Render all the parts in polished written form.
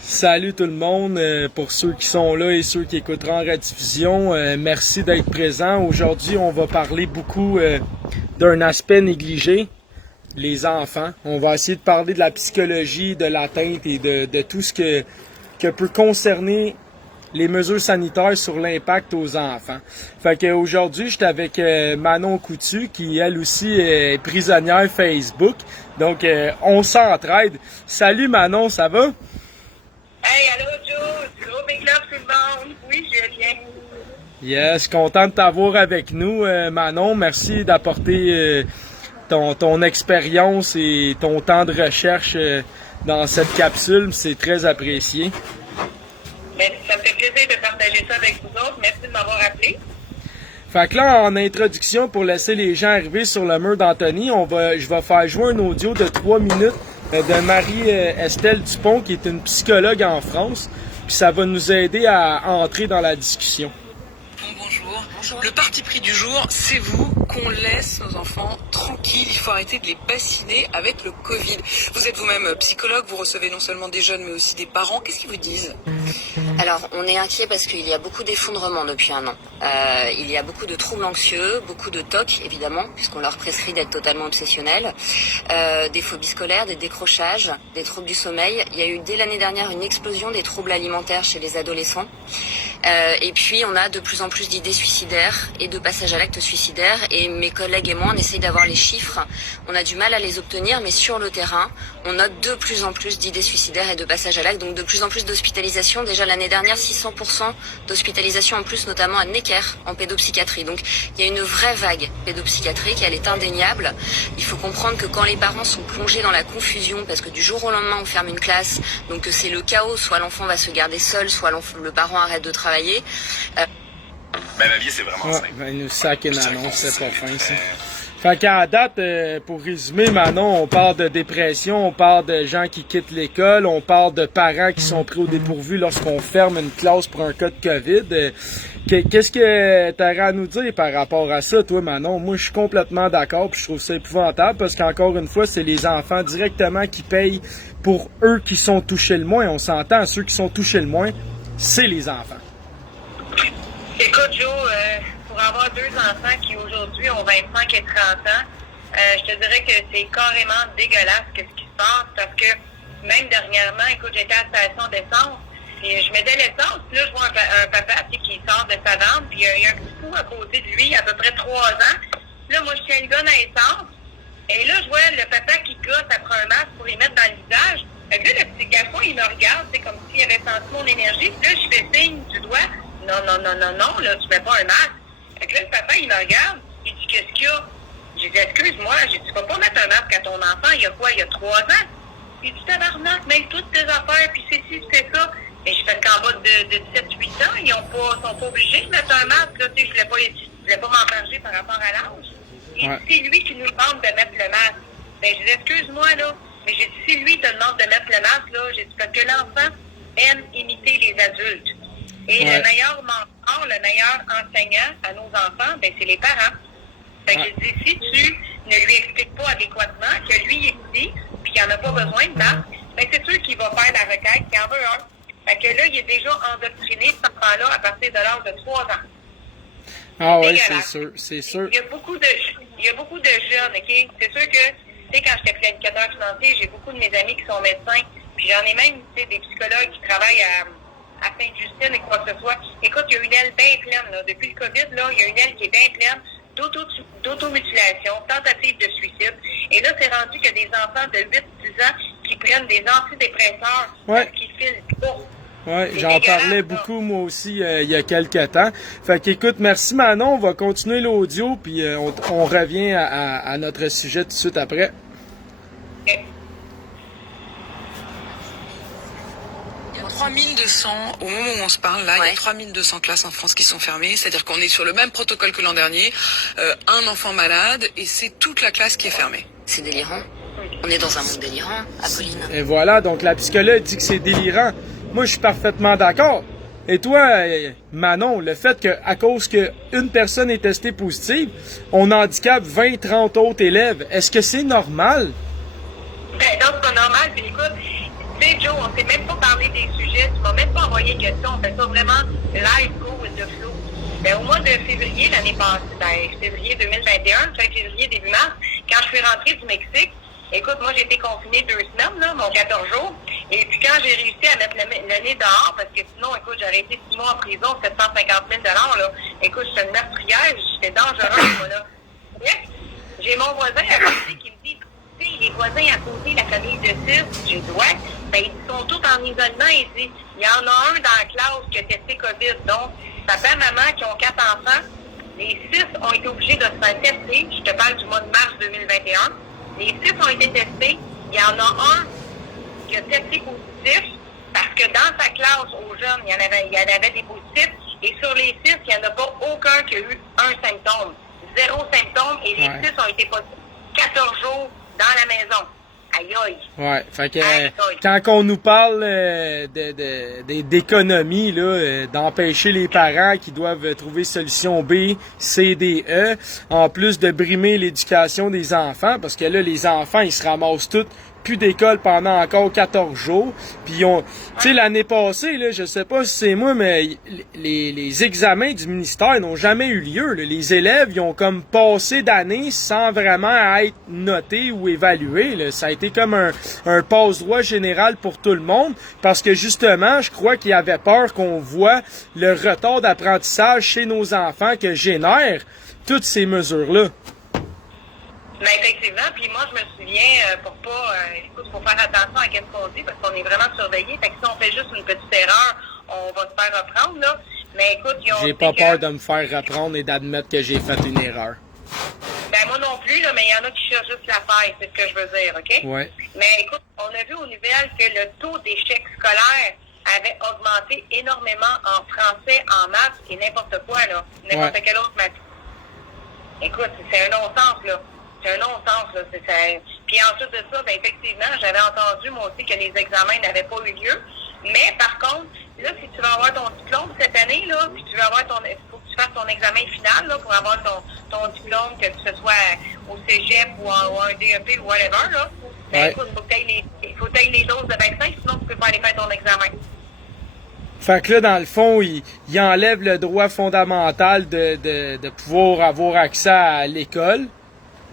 Salut tout le monde, pour ceux qui sont là et ceux qui écouteront en rediffusion, merci d'être présents. Aujourd'hui, on va parler beaucoup d'un aspect négligé, les enfants. On va essayer de parler de la psychologie, de l'atteinte et de tout ce que peut concerner les mesures sanitaires sur l'impact aux enfants. Fait qu'aujourd'hui, j'étais avec Manon Coutu, qui elle aussi est prisonnière Facebook. Donc, on s'entraide. Salut Manon, ça va? Hey, allô Joe, gros big love tout le monde. Oui, je vais bien. Yes, content de t'avoir avec nous, Manon. Merci d'apporter ton expérience et ton temps de recherche dans cette capsule. C'est très apprécié. Mais ça me fait plaisir de partager ça avec vous autres. Merci de m'avoir appelé. Fait que là, en introduction, pour laisser les gens arriver sur le mur d'Anthony, je vais faire jouer un audio de 3 minutes de Marie-Estelle Dupont, qui est une psychologue en France. Puis ça va nous aider à entrer dans la discussion. Bonjour. Le parti pris du jour, c'est vous, qu'on laisse nos enfants tranquilles. Il faut arrêter de les bassiner avec le Covid. Vous êtes vous-même psychologue, vous recevez non seulement des jeunes mais aussi des parents. Qu'est-ce qu'ils vous disent ? Alors, on est inquiet parce qu'il y a beaucoup d'effondrements depuis un an. Il y a beaucoup de troubles anxieux, beaucoup de TOC, évidemment, puisqu'on leur prescrit d'être totalement obsessionnels, des phobies scolaires, des décrochages, des troubles du sommeil. Il y a eu dès l'année dernière une explosion des troubles alimentaires chez les adolescents. Et puis, on a de plus en plus d'idées suicidaires et de passages à l'acte suicidaire. Et mes collègues et moi, on essaye d'avoir les chiffres. On a du mal à les obtenir, mais sur le terrain, on note de plus en plus d'idées suicidaires et de passages à l'acte. Donc, de plus en plus d'hospitalisations. Déjà, l'année dernière, 600% d'hospitalisation en plus, notamment à Necker, en pédopsychiatrie. Donc, il y a une vraie vague pédopsychiatrique, elle est indéniable. Il faut comprendre que quand les parents sont plongés dans la confusion, parce que du jour au lendemain, on ferme une classe, donc c'est le chaos, soit l'enfant va se garder seul, soit le parent arrête de travailler. Ben, ma vie, c'est vraiment simple. Il nous sac une annonce, c'est pas fin, ça. Fait qu'à date, pour résumer, Manon, on parle de dépression, on parle de gens qui quittent l'école, on parle de parents qui sont pris au dépourvu lorsqu'on ferme une classe pour un cas de COVID. Qu'est-ce que t'aurais à nous dire par rapport à ça, toi, Manon? Moi, je suis complètement d'accord, puis je trouve ça épouvantable, parce qu'encore une fois, c'est les enfants directement qui payent pour eux qui sont touchés le moins. On s'entend, ceux qui sont touchés le moins, c'est les enfants. Écoute, Joe, pour avoir deux enfants qui aujourd'hui ont 25 et 30 ans, je te dirais que c'est carrément dégueulasse ce qui se passe parce que même dernièrement, écoute, j'étais à la station d'essence et je mettais l'essence, puis là, je vois un papa qui sort de sa vente, puis il y a un petit fou à côté de lui, à peu près 3 ans. Là, moi, je tiens le gun à essence et là, je vois le papa qui gosse après un masque pour y mettre dans le visage. Fait que là, le petit garçon, il me regarde, c'est comme s'il avait senti mon énergie, puis là, je fais signe du doigt. Non, là, tu mets pas un masque. Fait que là, le papa, il me regarde, il dit, qu'est-ce qu'il y a? J'ai dit, excuse-moi, tu vas pas mettre un masque à ton enfant, il y a quoi, il y a 3 ans? Il dit, tabarnak, mêle toutes tes affaires, puis c'est ci, c'est ça. Mais je fais qu'en bas de 17-8 ans, ils sont pas obligés de mettre un masque, là, tu sais, je voulais pas m'enfarger par rapport à l'âge. Et ouais. C'est lui qui nous demande de mettre le masque. Ben, je dis, excuse-moi, là, mais j'ai dit, si lui te demande de mettre le masque, là, j'ai dit, parce que l'enfant aime imiter les adultes. Et le meilleur mentor, le meilleur enseignant à nos enfants, ben, c'est les parents. Fait que je dis, si tu ne lui expliques pas adéquatement que lui, il est petit, puis qu'il n'en a pas besoin de masque, ben, c'est sûr qu'il va faire la requête, qu'il en veut un. Fait que là, il est déjà endoctriné, cet enfant-là, à partir de l'âge de 3 ans. Ah oui, c'est sûr. Il y a beaucoup de jeunes, OK? C'est sûr que, tu sais, quand j'étais planificateur financier, j'ai beaucoup de mes amis qui sont médecins, puis j'en ai même, tu sais, des psychologues qui travaillent à Sainte-Justine et quoi que ce soit. Écoute, il y a une aile bien pleine, là. Depuis le COVID, là, il y a une aile qui est bien pleine d'automutilation, tentative de suicide. Et là, c'est rendu qu'il y a des enfants de 8-10 ans qui prennent des antidépresseurs qui filent trop. Oui, j'en parlais beaucoup, moi aussi, il y a quelques temps. Fait qu'écoute, merci Manon, on va continuer l'audio, puis on revient à notre sujet tout de suite après. Okay. 3200, au moment où on se parle, là, il y a 3200 classes en France qui sont fermées, c'est-à-dire qu'on est sur le même protocole que l'an dernier, un enfant malade, et c'est toute la classe qui est fermée. C'est délirant. On est dans un monde délirant, Apolline. Et voilà, donc la psychologue dit que c'est délirant. Moi, je suis parfaitement d'accord. Et toi, Manon, le fait qu'à cause qu'une personne est testée positive, on handicape 20-30 autres élèves, est-ce que c'est normal? Ben non, c'est pas normal. Puis écoute, tu sais, Joe, on s'est même pas parlé des sujets, tu m'as même pas envoyé de questions, on fait ça vraiment live, go with the flow. Ben, au mois de février l'année passée, février 2021, fin février, début mars, quand je suis rentrée du Mexique, écoute, moi j'ai été confinée 2 semaines, là, mon 14 jours, et puis quand j'ai réussi à mettre le nez dehors, parce que sinon, écoute, j'aurais été 6 mois en prison, 750 000 là, écoute, j'étais une meurtrière, j'étais dangereuse, moi, là. Bref, j'ai mon voisin à côté qui me dit, tu sais, les voisins à côté, la famille de 6, j'ai dit, ouais, ben, ils sont tous en isolement, il dit, il y en a un dans la classe qui a testé COVID, donc, papa, maman, qui ont 4 enfants, les 6 ont été obligés de se faire tester, je te parle du mois de mars 2021, les 6 ont été testés, il y en a un qui a testé positif, parce que dans sa classe, aux jeunes, il y en avait des positifs, et sur les 6, il n'y en a pas aucun qui a eu un symptôme. 0 symptôme, et les 6 ont été positifs 14 jours dans la maison. Aïe aïe. Ouais, fait que quand on nous parle d'économie, là, d'empêcher les parents qui doivent trouver solution B, C, D, E, en plus de brimer l'éducation des enfants, parce que là, les enfants, ils se ramassent tous plus d'école pendant encore 14 jours. Puis tu sais, l'année passée, là, je sais pas si c'est moi, mais les examens du ministère n'ont jamais eu lieu. Là. Les élèves, ils ont comme passé d'année sans vraiment être notés ou évalués. Là. Ça a été comme un passe-droit général pour tout le monde, parce que justement, je crois qu'il y avait peur qu'on voit le retard d'apprentissage chez nos enfants que génèrent toutes ces mesures-là. Mais effectivement, puis moi, je me souviens, pour pas, écoute, faut faire attention à ce qu'on dit, parce qu'on est vraiment surveillé. Fait que si on fait juste une petite erreur, on va se faire reprendre, là. Mais écoute, ils ont... J'ai pas peur de me faire reprendre et d'admettre que j'ai fait une erreur. Ben, moi non plus, là, mais il y en a qui cherchent juste la faille, c'est ce que je veux dire, OK? Ouais. Mais écoute, on a vu aux nouvelles que le taux d'échec scolaire avait augmenté énormément en français, en maths et n'importe quoi, là. N'importe quelle autre matière. Écoute, c'est un non-sens, là. C'est un non-sens, là. Puis ensuite de ça, ben effectivement, j'avais entendu, moi aussi, que les examens n'avaient pas eu lieu. Mais par contre, là, si tu vas avoir ton diplôme cette année, là, puis tu vas avoir faut que tu fasses ton examen final, là, pour avoir ton diplôme, que ce soit au cégep ou un DEP ou whatever, là. Ben écoute, faut que tu aies les doses de vaccin, sinon tu peux pas aller faire ton examen. Fait que là, dans le fond, il enlève le droit fondamental de pouvoir avoir accès à l'école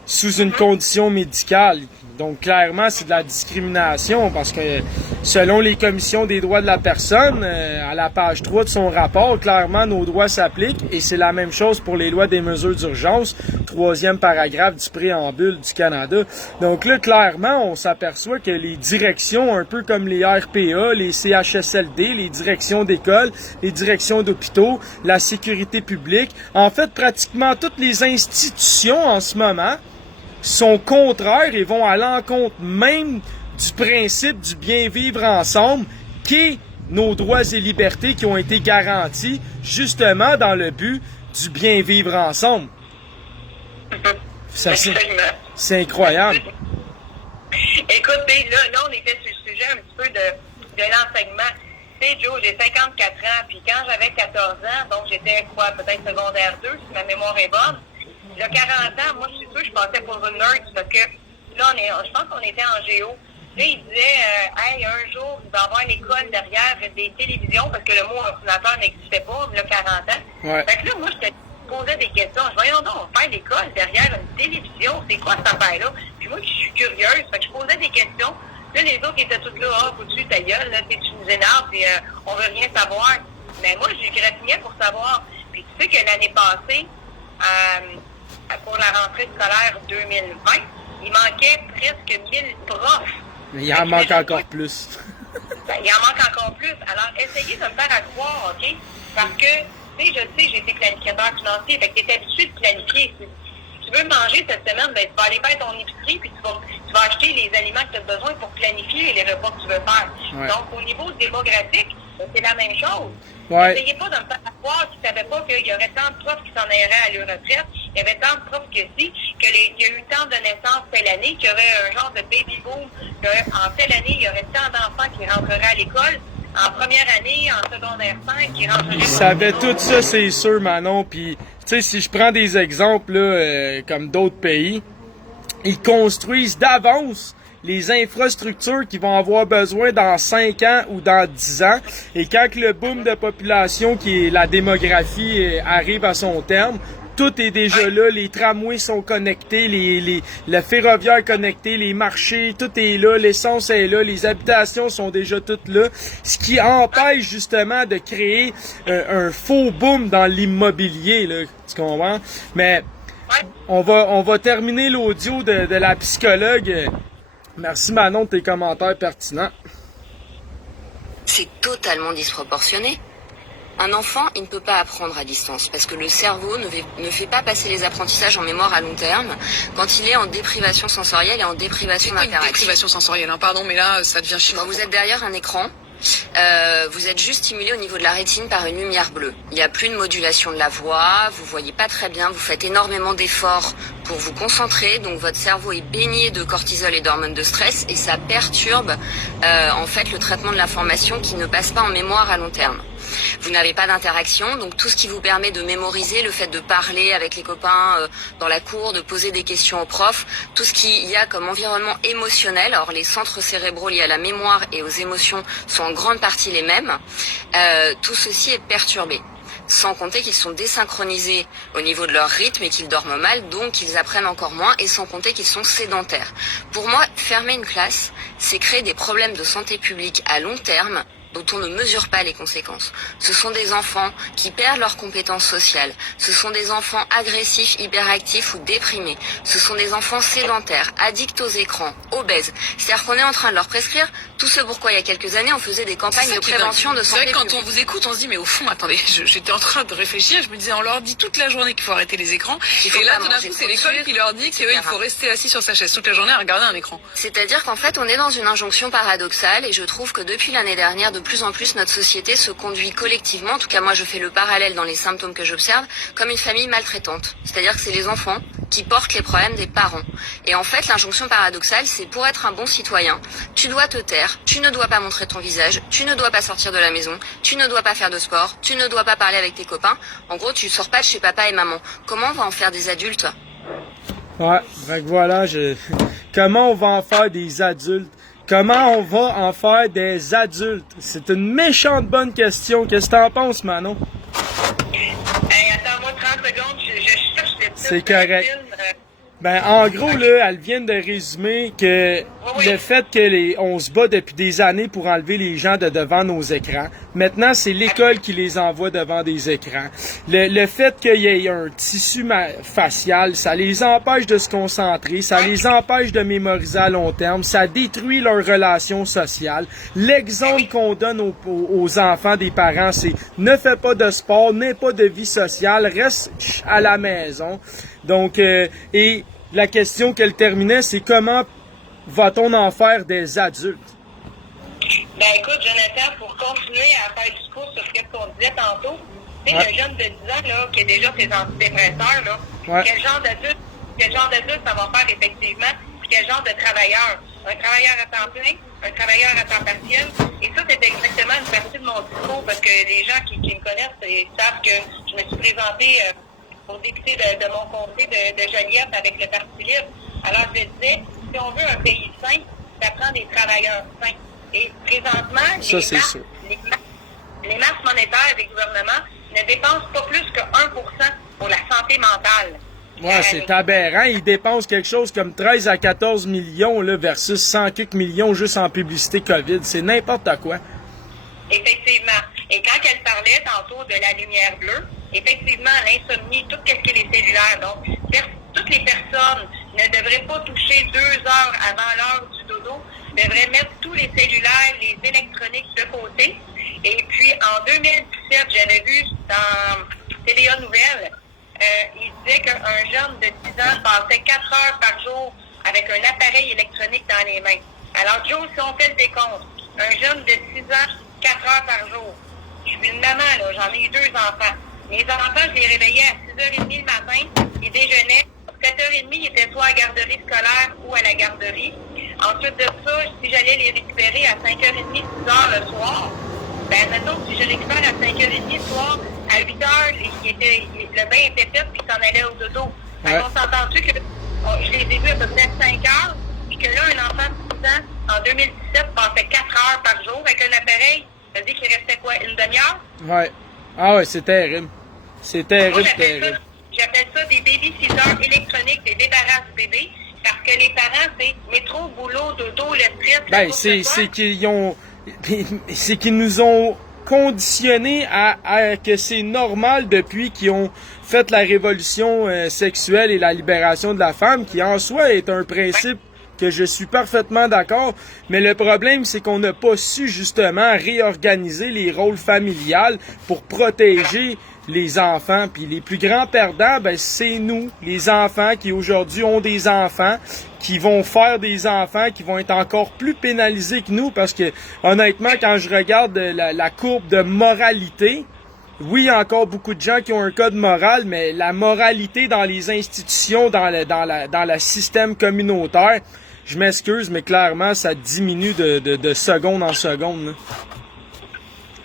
sous une condition médicale. Donc, clairement, c'est de la discrimination parce que selon les commissions des droits de la personne, à la page 3 de son rapport, clairement, nos droits s'appliquent et c'est la même chose pour les lois des mesures d'urgence, 3e paragraphe du préambule du Canada. Donc là, clairement, on s'aperçoit que les directions, un peu comme les RPA, les CHSLD, les directions d'école, les directions d'hôpitaux, la sécurité publique, en fait, pratiquement toutes les institutions en ce moment sont contraires et vont à l'encontre même du principe du bien vivre ensemble, qu'est nos droits et libertés qui ont été garantis justement dans le but du bien vivre ensemble. Ça, c'est incroyable. Écoute, là, on était sur le sujet un petit peu de l'enseignement. Tu sais, Joe, j'ai 54 ans, puis quand j'avais 14 ans, donc j'étais peut-être secondaire 2, si ma mémoire est bonne. Il y a 40 ans, moi, je suis sûre que je passais pour une nerd parce que là, je pense qu'on était en géo. Là, il disait, hey, un jour, il va y avoir une école derrière des télévisions parce que le mot ordinateur n'existait pas, il y a 40 ans. Ouais. Fait que là, moi, je te posais des questions. Je voyons donc, faire l'école derrière une télévision, c'est quoi cette affaire-là? Puis moi, je suis curieuse, fait que je posais des questions. Là, les autres étaient tous là, faut-tu ta gueule, là, tu nous énerves, puis on veut rien savoir. Mais moi, j'ai gratignais pour savoir. Puis tu sais que l'année passée, pour la rentrée scolaire 2020, il manquait presque 1000 profs. Mais il en manque encore plus. Il en manque encore plus. Alors, essayez de me faire croire, OK? Parce que, tu sais, je sais, j'ai été planificateur financier, fait que tu es habitué de planifier. Si tu veux manger cette semaine, ben, tu vas aller faire ton épicerie, puis tu vas acheter les aliments que tu as besoin pour planifier les repas que tu veux faire. Ouais. Donc, au niveau démographique, c'est la même chose. Ouais. N'essayez pas de me faire croire qu'ils ne savaient pas qu'il y aurait tant de profs qui s'en iraient à leur retraite. Il y avait tant de profs que si, qu'il y a eu tant de naissances telle année, qu'il y aurait un genre de baby boom, qu'en telle année, il y aurait tant d'enfants qui rentreraient à l'école. En première année, en secondaire 5, qui rentreraient... Ils savaient tout ça, c'est sûr, Manon. Puis, tu sais, si je prends des exemples, là, comme d'autres pays, ils construisent d'avance les infrastructures qu'ils vont avoir besoin dans 5 ans ou dans 10 ans. Et quand le boom de population, qui est la démographie, arrive à son terme, tout est déjà là, les tramways sont connectés, le ferroviaire est connecté, les marchés, tout est là, l'essence est là, les habitations sont déjà toutes là, ce qui empêche justement de créer un faux boom dans l'immobilier, là, tu comprends? Mais on va terminer l'audio de la psychologue. Merci Manon de tes commentaires pertinents. C'est totalement disproportionné. Un enfant, il ne peut pas apprendre à distance parce que le cerveau ne fait pas passer les apprentissages en mémoire à long terme quand il est en déprivation sensorielle et en déprivation d'interactivité. Déprivation sensorielle, hein, pardon, mais là, ça devient chiant. Vous êtes derrière un écran. Vous êtes juste stimulé au niveau de la rétine par une lumière bleue. Il n'y a plus de modulation de la voix, vous voyez pas très bien, vous faites énormément d'efforts pour vous concentrer, donc votre cerveau est baigné de cortisol et d'hormones de stress et ça perturbe en fait le traitement de l'information qui ne passe pas en mémoire à long terme. Vous n'avez pas d'interaction, donc tout ce qui vous permet de mémoriser, le fait de parler avec les copains dans la cour, de poser des questions aux profs, tout ce qu'il y a comme environnement émotionnel, alors les centres cérébraux liés à la mémoire et aux émotions sont en grande partie les mêmes, tout ceci est perturbé. Sans compter qu'ils sont désynchronisés au niveau de leur rythme et qu'ils dorment mal, donc ils apprennent encore moins, et sans compter qu'ils sont sédentaires. Pour moi, fermer une classe, c'est créer des problèmes de santé publique à long terme dont on ne mesure pas les conséquences. Ce sont des enfants qui perdent leurs compétences sociales. Ce sont des enfants agressifs, hyperactifs ou déprimés. Ce sont des enfants sédentaires, addicts aux écrans, obèses. C'est-à-dire qu'on est en train de leur prescrire tout ce pourquoi il y a quelques années on faisait des campagnes de prévention de santé publique. C'est vrai que quand on vous écoute, on se dit mais au fond, attendez, j'étais en train de réfléchir, je me disais on leur dit toute la journée qu'il faut arrêter les écrans, et là tout d'un coup c'est l'école qui leur dit qu'il faut rester assis sur sa chaise toute la journée à regarder un écran. C'est-à-dire qu'en fait on est dans une injonction paradoxale et je trouve que depuis l'année dernière de plus en plus notre société se conduit collectivement, en tout cas moi je fais le parallèle dans les symptômes que j'observe, comme une famille maltraitante. C'est-à-dire que c'est les enfants qui portent les problèmes des parents. Et en fait l'injonction paradoxale c'est pour être un bon citoyen, tu dois te taire, tu ne dois pas montrer ton visage, tu ne dois pas sortir de la maison, tu ne dois pas faire de sport, tu ne dois pas parler avec tes copains. En gros tu sors pas de chez papa et maman. Comment on va en faire des adultes? Ouais, donc voilà, comment on va en faire des adultes? Comment on va en faire des adultes? C'est une méchante bonne question. Qu'est-ce que t'en penses, Manon? Hey, attends-moi 30 secondes, je cherche les petits. C'est correct. Ben, en gros, là, elle vient de résumer que le fait que on se bat depuis des années pour enlever les gens de devant nos écrans. Maintenant, c'est l'école qui les envoie devant des écrans. Le fait qu'il y ait un tissu facial, ça les empêche de se concentrer, ça les empêche de mémoriser à long terme, ça détruit leurs relations sociales. L'exemple qu'on donne aux enfants des parents, c'est ne fais pas de sport, n'aie pas de vie sociale, reste à la maison. Donc, et la question qu'elle terminait, c'est comment va-t-on en faire des adultes? Ben écoute, Jonathan, pour continuer à faire du cours sur ce qu'on disait tantôt, tu sais, le jeune de 10 ans là, qui a déjà ses antidépresseurs, là, quel genre d'adulte ça va faire effectivement, puis quel genre de travailleur? Un travailleur à temps plein, un travailleur à temps partiel. Et ça, c'est exactement une partie de mon discours, parce que les gens qui me connaissent savent que je me suis présentée au député de mon comté de Joliette avec le Parti libre. Alors, je disais, si on veut un pays sain, ça prend des travailleurs sains. Et présentement, les masses monétaires des gouvernements ne dépensent pas plus que 1% pour la santé mentale. Ouais, c'est aberrant. Ils dépensent quelque chose comme 13 à 14 millions là, versus 100 quelques millions juste en publicité COVID. C'est n'importe quoi. Effectivement. Et quand elle parlait tantôt de la lumière bleue, effectivement, l'insomnie, tout ce qui est les cellulaires. Donc, toutes les personnes ne devraient pas toucher 2 heures avant l'heure du dodo, devraient mettre tous les cellulaires, les électroniques de côté. Et puis, en 2017, j'avais vu dans TVA Nouvelles, il disait qu'un jeune de 10 ans passait 4 heures par jour avec un appareil électronique dans les mains. Alors, Joe, si on fait le décompte, un jeune de 6 ans, 4 heures par jour. Je suis une maman, là, j'en ai eu 2 enfants. Mes enfants, je les réveillais à 6h30 le matin, ils déjeunaient. 7h30, ils étaient soit à la garderie scolaire ou à la garderie. Ensuite de ça, si j'allais les récupérer à 5h30, 6h le soir, ben, mettons, si je récupère à 5h30 le soir, à 8h, le bain était fait puis ils s'en allaient au dodo. Ouais. On s'entend-tu que je les ai vus à peu près à 5h, puis que là, un enfant de 6 2017, passait 4 heures par jour avec un appareil. Ça veut dire qu'il restait quoi, une demi-heure? Ouais. Ah ouais, c'est terrible. C'est terrible, Moi, terrible. j'appelle ça des babysitters électroniques, des débarrasses bébés, parce que les parents, c'est métro, boulot, dodo, le stress, Ben, c'est qu'ils nous ont conditionnés à que c'est normal depuis qu'ils ont fait la révolution sexuelle et la libération de la femme, qui en soi est un principe que je suis parfaitement d'accord, mais le problème, c'est qu'on n'a pas su justement réorganiser les rôles familiales pour protéger les enfants. Puis les plus grands perdants, ben c'est nous, les enfants qui aujourd'hui ont des enfants, qui vont faire des enfants, qui vont être encore plus pénalisés que nous, parce que honnêtement, quand je regarde la courbe de moralité, oui, il y a encore beaucoup de gens qui ont un code moral, mais la moralité dans les institutions, dans le système communautaire, je m'excuse, mais clairement, ça diminue de seconde en seconde. Là.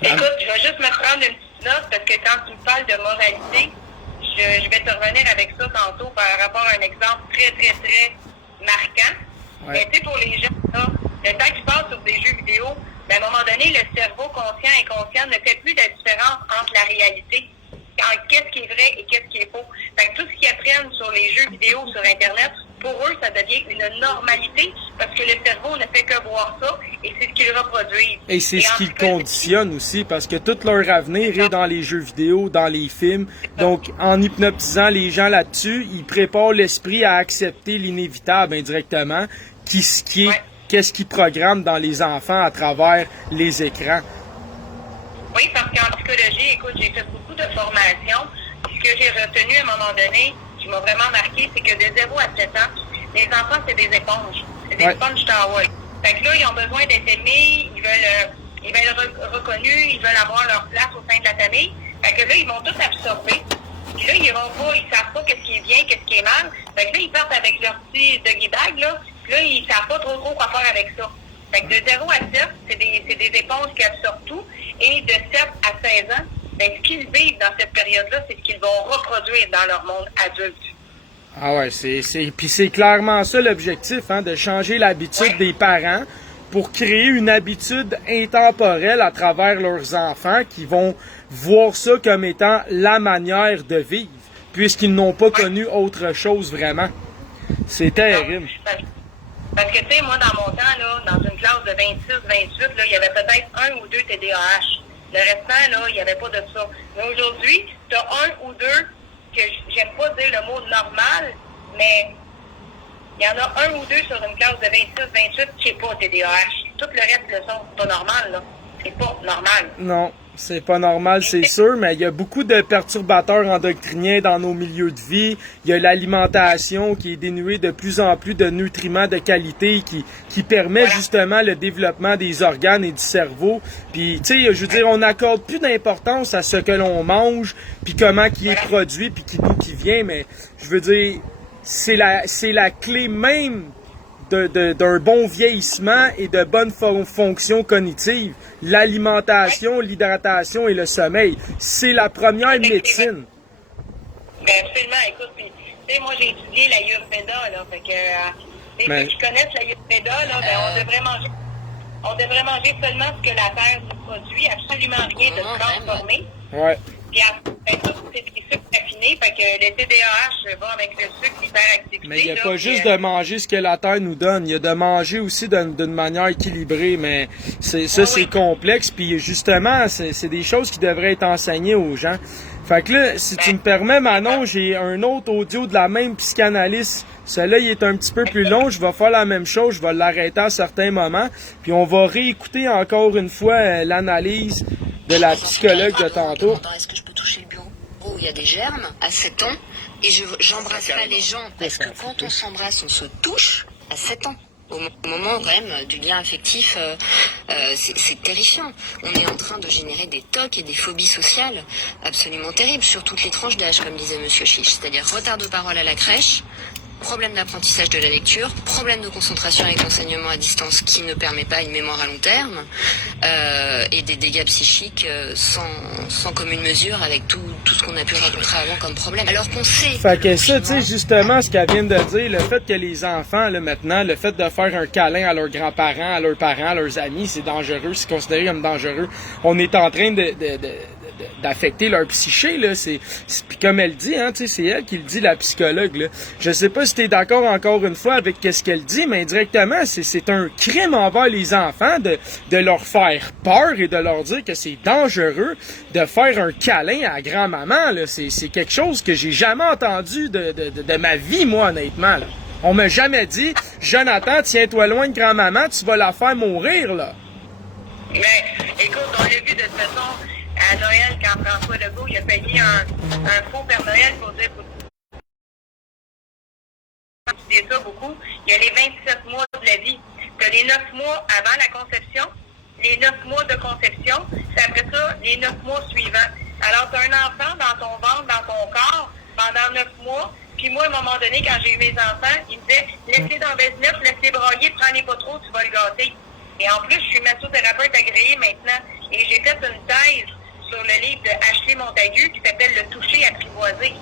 Écoute, je vais juste me prendre une petite note, parce que quand tu me parles de moralité, je vais te revenir avec ça tantôt par rapport à un exemple très, très, très marquant. Ouais. Mais tu sais, pour les gens, là, le temps qu'ils passent sur des jeux vidéo, ben, à un moment donné, le cerveau conscient et inconscient ne fait plus la différence entre la réalité, entre qu'est-ce qui est vrai et qu'est-ce qui est faux. Fait que tout ce qu'ils apprennent sur les jeux vidéo, sur Internet, pour eux, ça devient une normalité parce que le cerveau ne fait que voir ça et c'est ce qu'ils reproduisent. Et c'est ce qu'ils conditionnent aussi, parce que tout leur avenir est dans les jeux vidéo, dans les films. Donc, en hypnotisant les gens là-dessus, ils préparent l'esprit à accepter l'inévitable indirectement, qu'est-ce qu'ils programment dans les enfants à travers les écrans. Oui, parce qu'en psychologie, écoute, j'ai fait beaucoup de formations. Ce que j'ai retenu à un moment donné, qui m'a vraiment marqué, c'est que de 0 à 7 ans, les enfants, c'est des éponges. C'est des sponge towels. Fait que là, ils ont besoin d'être aimés, ils veulent être reconnus, ils veulent avoir leur place au sein de la famille. Fait que là, ils vont tout absorber. Puis là, ils savent pas qu'est-ce qui est bien, qu'est-ce qui est mal. Fait que là, ils partent avec leur petit doggy bag, là. Puis là, ils savent pas trop quoi faire avec ça. Fait que de 0 à 7, c'est des éponges qui absorbent tout. Et de 7 à 16 ans, ben, ce qu'ils vivent dans cette période-là, c'est ce qu'ils vont reproduire dans leur monde adulte. Ah ouais, puis c'est clairement ça l'objectif, hein, de changer l'habitude des parents pour créer une habitude intemporelle à travers leurs enfants qui vont voir ça comme étant la manière de vivre, puisqu'ils n'ont pas connu autre chose vraiment. C'est terrible. Parce que, tu sais, moi, dans mon temps, là, dans une classe de 26, 28, là, il y avait peut-être 1 ou 2 TDAH. Le restant, là, il n'y avait pas de ça. Mais aujourd'hui, tu as 1 ou 2, que j'aime pas dire le mot normal, mais il y en a 1 ou 2 sur une classe de 26, 28 qui n'est pas TDAH. Tout le reste le sont. C'est pas normal, là. C'est pas normal. Non. C'est pas normal, c'est sûr, mais il y a beaucoup de perturbateurs endocriniens dans nos milieux de vie. Il y a l'alimentation qui est dénuée de plus en plus de nutriments de qualité qui permet justement le développement des organes et du cerveau. Puis, tu sais, je veux dire, on n'accorde plus d'importance à ce que l'on mange, puis comment qui est produit, puis d'où qui vient, mais je veux dire, c'est la clé même d'un bon vieillissement et de bonnes fonctions cognitives. L'alimentation, l'hydratation et le sommeil, c'est la première médecine. Ben absolument, écoute, puis, tu sais, moi j'ai étudié l'Ayurveda, là, fait que ceux qui connaissent l'Ayurveda, là, ben, on devrait manger seulement ce que la terre nous produit, absolument rien de transformé. Ouais. Puis après ça, c'est des sucres raffinés, fait que le TDAH va avec le sucre, l'hyperactivité. Mais il n'y a pas juste de manger ce que la terre nous donne, il y a de manger aussi d'une manière équilibrée, mais c'est complexe, puis justement, c'est des choses qui devraient être enseignées aux gens. Fait que là, si tu me permets, Manon, j'ai un autre audio de la même psychanalyste. Celui-là, il est un petit peu plus long. Je vais faire la même chose. Je vais l'arrêter à certains moments. Puis on va réécouter encore une fois l'analyse de la psychologue de tantôt. Est-ce que je peux toucher le bureau où il y a des germes à 7 ans? Et j'embrasse pas les gens. Parce que quand on s'embrasse, on se touche à 7 ans. Au moment quand même du lien affectif, c'est terrifiant. On est en train de générer des tocs et des phobies sociales absolument terribles sur toutes les tranches d'âge, comme disait Monsieur Chiche. C'est-à-dire retard de parole à la crèche, Problème d'apprentissage de la lecture, problème de concentration avec l'enseignement à distance qui ne permet pas une mémoire à long terme, et des dégâts psychiques sans commune mesure avec tout ce qu'on a pu rencontrer avant comme problème. Alors qu'on sait... Fait que ça, tu sais, justement, ce qu'elle vient de dire, le fait que les enfants, là, maintenant, le fait de faire un câlin à leurs grands-parents, à leurs parents, à leurs amis, c'est dangereux, c'est considéré comme dangereux. On est en train d'affecter leur psyché, là. Puis comme elle dit, hein, tu sais, c'est elle qui le dit, la psychologue, là. Je sais pas si t'es d'accord encore une fois avec ce qu'elle dit, mais indirectement, c'est un crime envers les enfants de leur faire peur et de leur dire que c'est dangereux de faire un câlin à grand-maman, là. C'est quelque chose que j'ai jamais entendu de ma vie, moi, honnêtement, là. On m'a jamais dit, Jonathan, tiens-toi loin de grand-maman, tu vas la faire mourir, là. Mais, écoute, on l'a vu de toute façon à Noël, quand François Legault il a payé un faux Père Noël pour dire ça beaucoup. Il y a les 27 mois de la vie. Tu as les 9 mois avant la conception, les 9 mois de conception, c'est après ça, les 9 mois suivants. Alors, tu as un enfant dans ton ventre, dans ton corps, pendant 9 mois. Puis moi, à un moment donné, quand j'ai eu mes enfants, ils me disaient, laisse-les dans Besneuf, laisse-les brailler, prends-les pas trop, tu vas le gâter. Et en plus, je suis massothérapeute agréée maintenant. Et j'ai fait une thèse sur le livre de Ashley Montagu qui s'appelle Le toucher apprivoisé.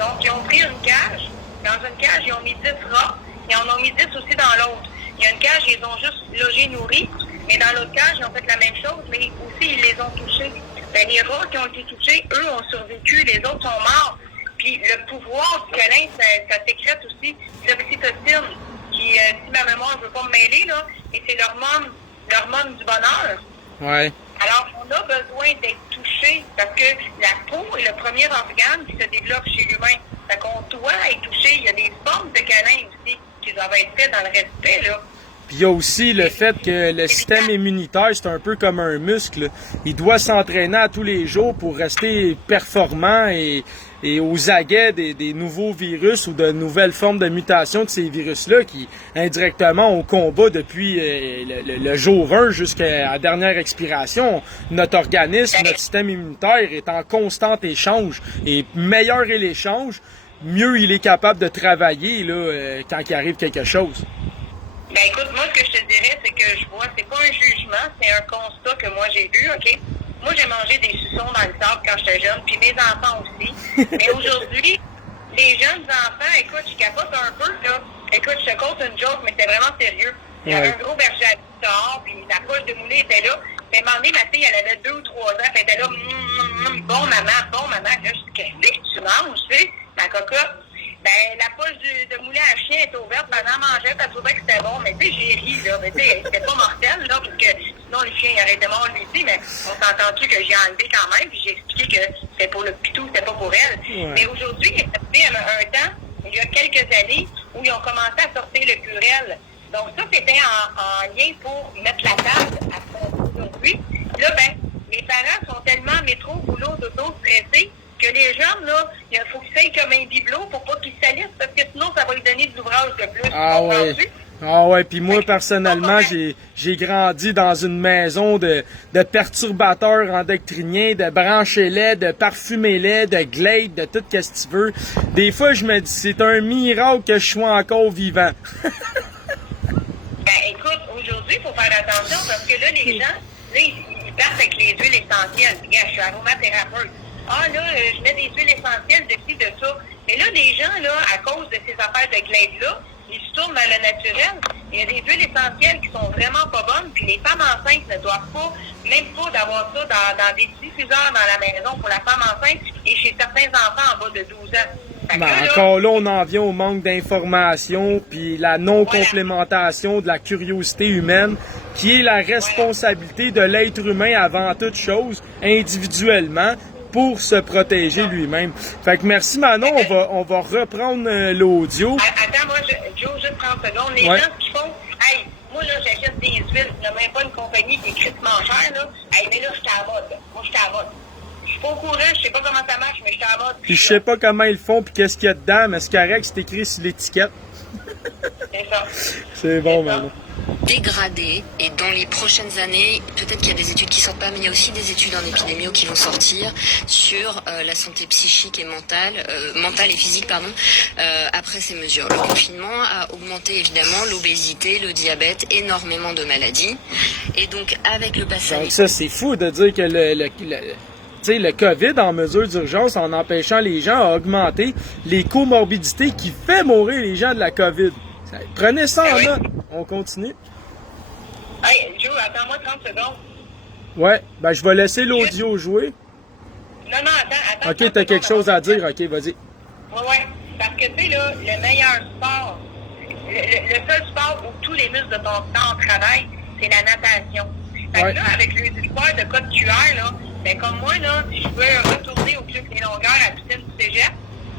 Donc, ils ont pris une cage. Dans une cage, ils ont mis 10 rats. Ils en ont mis 10 aussi dans l'autre. Il y a une cage, ils ont juste logé, nourri. Mais dans l'autre cage, ils ont fait la même chose, mais aussi, ils les ont touchés. Ben, les rats qui ont été touchés, eux, ont survécu. Les autres sont morts. Puis, le pouvoir du câlin, ça sécrète aussi l'oxytocine, qui, si ma mémoire ne veut pas me mêler, là, et c'est l'hormone du bonheur. Ouais. Alors, on a besoin d'être touché parce que la peau est le premier organe qui se développe chez l'humain. Fait qu'on doit être touché. Il y a des formes de câlins aussi qui doivent être faites dans le respect, là. Puis il y a aussi le fait que le système immunitaire, c'est un peu comme un muscle. Il doit s'entraîner à tous les jours pour rester performant et aux aguets des nouveaux virus ou de nouvelles formes de mutation de ces virus-là qui, indirectement, on combat depuis le jour 1 jusqu'à la dernière expiration. Notre organisme, notre système immunitaire est en constant échange. Et meilleur est l'échange, mieux il est capable de travailler là, quand il arrive quelque chose. Ben écoute, moi ce que je te dirais, c'est que je vois, c'est pas un jugement, c'est un constat que moi j'ai vu, OK? Moi j'ai mangé des suçons dans le sable quand j'étais jeune, puis mes enfants aussi. Mais aujourd'hui, les jeunes enfants, écoute, je capote un peu, là. Écoute, je te compte une joke, mais c'est vraiment sérieux. Il y avait un gros berger à dehors, puis la poche de moulée était là. Puis à un moment donné, ma fille, elle avait 2 ou 3 ans, puis elle était là, bon maman, bon maman. Là, je dis, qu'est-ce que tu manges, tu sais, ma cocotte? Ben, la poche de moulin à chien était ouverte, pendant mangeait, elle trouvait que c'était bon, mais tu sais, j'ai ri, là, mais tu sais, c'était pas mortel, là, parce que sinon le chien il aurait été mort lui aussi, mais on s'entend-tu que j'ai enlevé quand même, puis j'ai expliqué que c'était pour le pitou, c'était pas pour elle. Ouais. Mais aujourd'hui, il y a un temps, il y a quelques années, où ils ont commencé à sortir le Purel. Donc ça, c'était en lien pour mettre la table à aujourd'hui. Là, ben, les parents sont tellement métro, boulot, dodo, stressés, que les jeunes, là, il faut qu'ils fassent comme un bibelot pour pas qu'ils salissent, parce que sinon, ça va lui donner de l'ouvrage de plus. Ah ouais. Ah ouais, puis moi, personnellement, j'ai grandi dans une maison de perturbateurs endocriniens, de branchés-les, de parfumés-les, de glade, de tout ce que tu veux. Des fois, je me dis, c'est un miracle que je sois encore vivant. Ben, écoute, aujourd'hui, il faut faire attention, parce que là, les gens, là, ils partent avec les huiles essentielles. Regarde, je suis aromathérapeute. Ah là, je mets des huiles essentielles de ci, de ça. Mais là, les gens, là, à cause de ces affaires de glade-là, ils se tournent dans le naturel. Il y a des huiles essentielles qui sont vraiment pas bonnes, puis les femmes enceintes ne doivent pas, même pas d'avoir ça dans des diffuseurs dans la maison pour la femme enceinte et chez certains enfants en bas de 12 ans. Ben, encore là, on en vient au manque d'information, puis la non-complémentation de la curiosité humaine, qui est la responsabilité de l'être humain avant toute chose, individuellement, pour se protéger lui-même. Fait que merci Manon, on va reprendre l'audio. Attends, moi, Joe, juste 30 secondes. Les gens qui font, hey, moi là, j'achète des huiles, je n'ai même pas une compagnie qui est crissement chère, là. Hey, mais là, je suis à la mode. Moi, je suis à la mode. Je suis pas au courant, je sais pas comment ça marche, mais je suis à la mode. Puis je sais pas comment ils le font, puis qu'est-ce qu'il y a dedans, mais c'est correct, c'est écrit sur l'étiquette. C'est ça. C'est bon, Manon. dégradé et dans les prochaines années, peut-être qu'il y a des études qui sortent pas, mais il y a aussi des études en épidémio qui vont sortir sur la santé psychique et mentale et physique, après ces mesures. Le confinement a augmenté évidemment l'obésité, le diabète, énormément de maladies. Et donc avec le pass Donc sanitaire... ça, c'est fou de dire que le COVID en mesure d'urgence, en empêchant les gens, a augmenté les comorbidités qui fait mourir les gens de la COVID. Prenez ça en note. On continue. Hey, Joe, attends-moi 30 secondes. Ouais, ben je vais laisser l'audio jouer. Non, attends. Ok, t'as quelque chose à dire? Ok, vas-y. Ouais. Parce que, tu sais, là, le meilleur sport, le seul sport où tous les muscles de ton corps travaillent, c'est la natation. Fait que là, avec les histoires de code QR, là, ben comme moi, là, si je veux retourner au club des longueurs à la piscine du cégep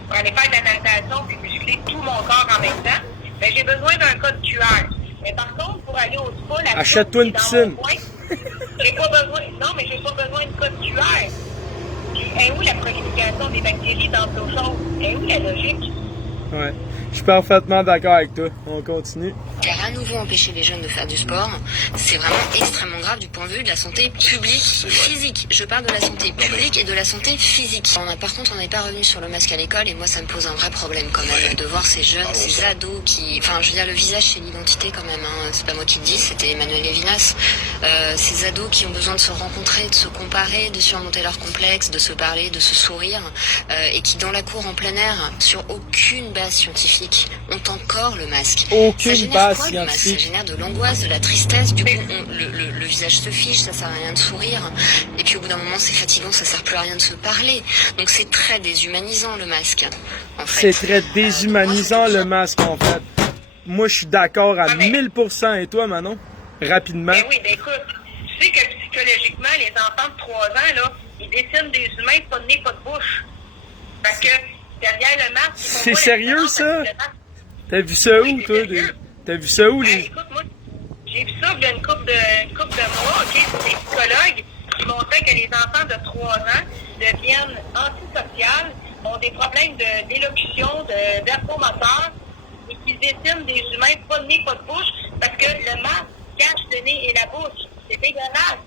pour aller faire de la natation puis muscler tout mon corps en même temps, ben j'ai besoin d'un code QR. Mais par contre, pour aller au spa, la achète-toi une piscine. J'ai pas besoin. Non, mais j'ai pas besoin de code QR. Puis, est où la prolification des bactéries dans l'eau chaude? Est où la logique? Ouais. Je suis parfaitement d'accord avec toi. On continue. Car à nouveau empêcher les jeunes de faire du sport, c'est vraiment extrêmement grave du point de vue de la santé publique physique. Je parle de la santé publique et de la santé physique. Par contre, on n'est pas revenu sur le masque à l'école et moi, ça me pose un vrai problème quand même de voir ces jeunes, ces ados qui... Enfin, je veux dire, le visage, c'est l'identité quand même. Hein. C'est pas moi qui le dis, c'était Emmanuel Levinas. Ces ados qui ont besoin de se rencontrer, de se comparer, de surmonter leurs complexes, de se parler, de se sourire et qui, dans la cour en plein air, sur aucune base scientifique, ont encore le masque. Aucune base Ça scientifique. génère de l'angoisse, de la tristesse, du coup le visage se fiche, ça sert à rien de sourire, et puis au bout d'un moment c'est fatigant, ça sert plus à rien de se parler. Donc c'est très déshumanisant le masque, en fait. C'est très déshumanisant le masque en fait. Moi je suis d'accord à 1000%. Et toi Manon? Rapidement. Ben oui, ben écoute, tu sais que psychologiquement, les enfants de 3 ans, là, ils dessinent des humains, pas de nez, pas de bouche. Parce que derrière le masque, ils font C'est pas sérieux, la différence ça? avec le masque. T'as vu ça Oui, où c'est toi? sérieux. T'as vu ça où Ben, les... écoute, moi, j'ai vu ça il y a une couple de mois, OK, c'est des psychologues qui montraient que les enfants de 3 ans deviennent antisociales, ont des problèmes d'élocution, d'ergomoteur, et qu'ils dessinent des humains pas de nez, pas de bouche, parce que le masque cache le nez et la bouche. C'est dégueulasse.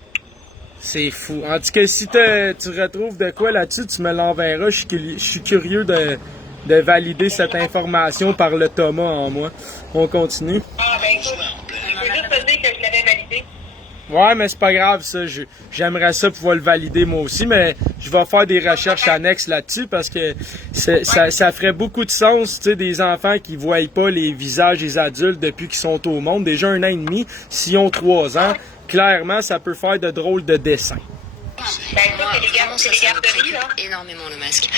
C'est fou. En tout cas, si tu retrouves de quoi là-dessus, tu me l'enverras. Je suis curieux de valider cette information par le Thomas en moi. On continue. Ah, ben écoute, je veux juste te dire que je l'avais validé. Ouais, mais c'est pas grave, ça. J'aimerais ça pouvoir le valider moi aussi, mais je vais faire des recherches annexes là-dessus parce que ça ferait beaucoup de sens, tu sais, des enfants qui voient pas les visages des adultes depuis qu'ils sont au monde. Déjà 1 an et demi, s'ils ont 3 ans, clairement, ça peut faire de drôles de dessins. Ben écoute, c'est les garderies, là. Énormément le masque.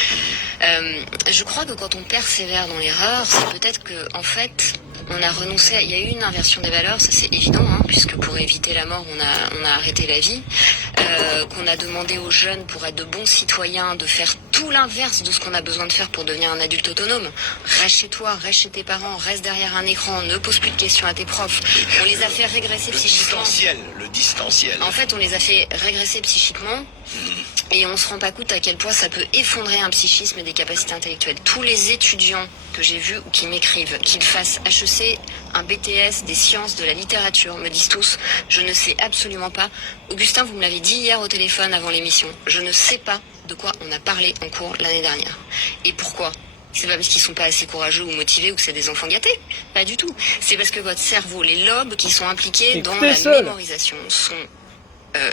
Je crois que quand on persévère dans l'erreur, c'est peut-être que, en fait, on a renoncé. Il y a eu une inversion des valeurs, ça c'est évident, hein, puisque pour éviter la mort, on a arrêté la vie. Qu'on a demandé aux jeunes, pour être de bons citoyens, de faire tout l'inverse de ce qu'on a besoin de faire pour devenir un adulte autonome. Reste chez toi, reste chez tes parents, reste derrière un écran, ne pose plus de questions à tes profs. On les a fait régresser psychiquement. Le distanciel. En fait, on les a fait régresser psychiquement et on se rend pas compte à quel point ça peut effondrer un psychisme et des capacités intellectuelles. Tous les étudiants que j'ai vus ou qui m'écrivent, qu'ils fassent HEC, un BTS, des sciences, de la littérature, me disent tous, je ne sais absolument pas. Augustin, vous me l'avez dit hier au téléphone avant l'émission, je ne sais pas de quoi on a parlé en cours l'année dernière. Et pourquoi ? C'est pas parce qu'ils sont pas assez courageux ou motivés ou que c'est des enfants gâtés. Pas du tout. C'est parce que votre cerveau, les lobes qui sont impliqués dans la mémorisation sont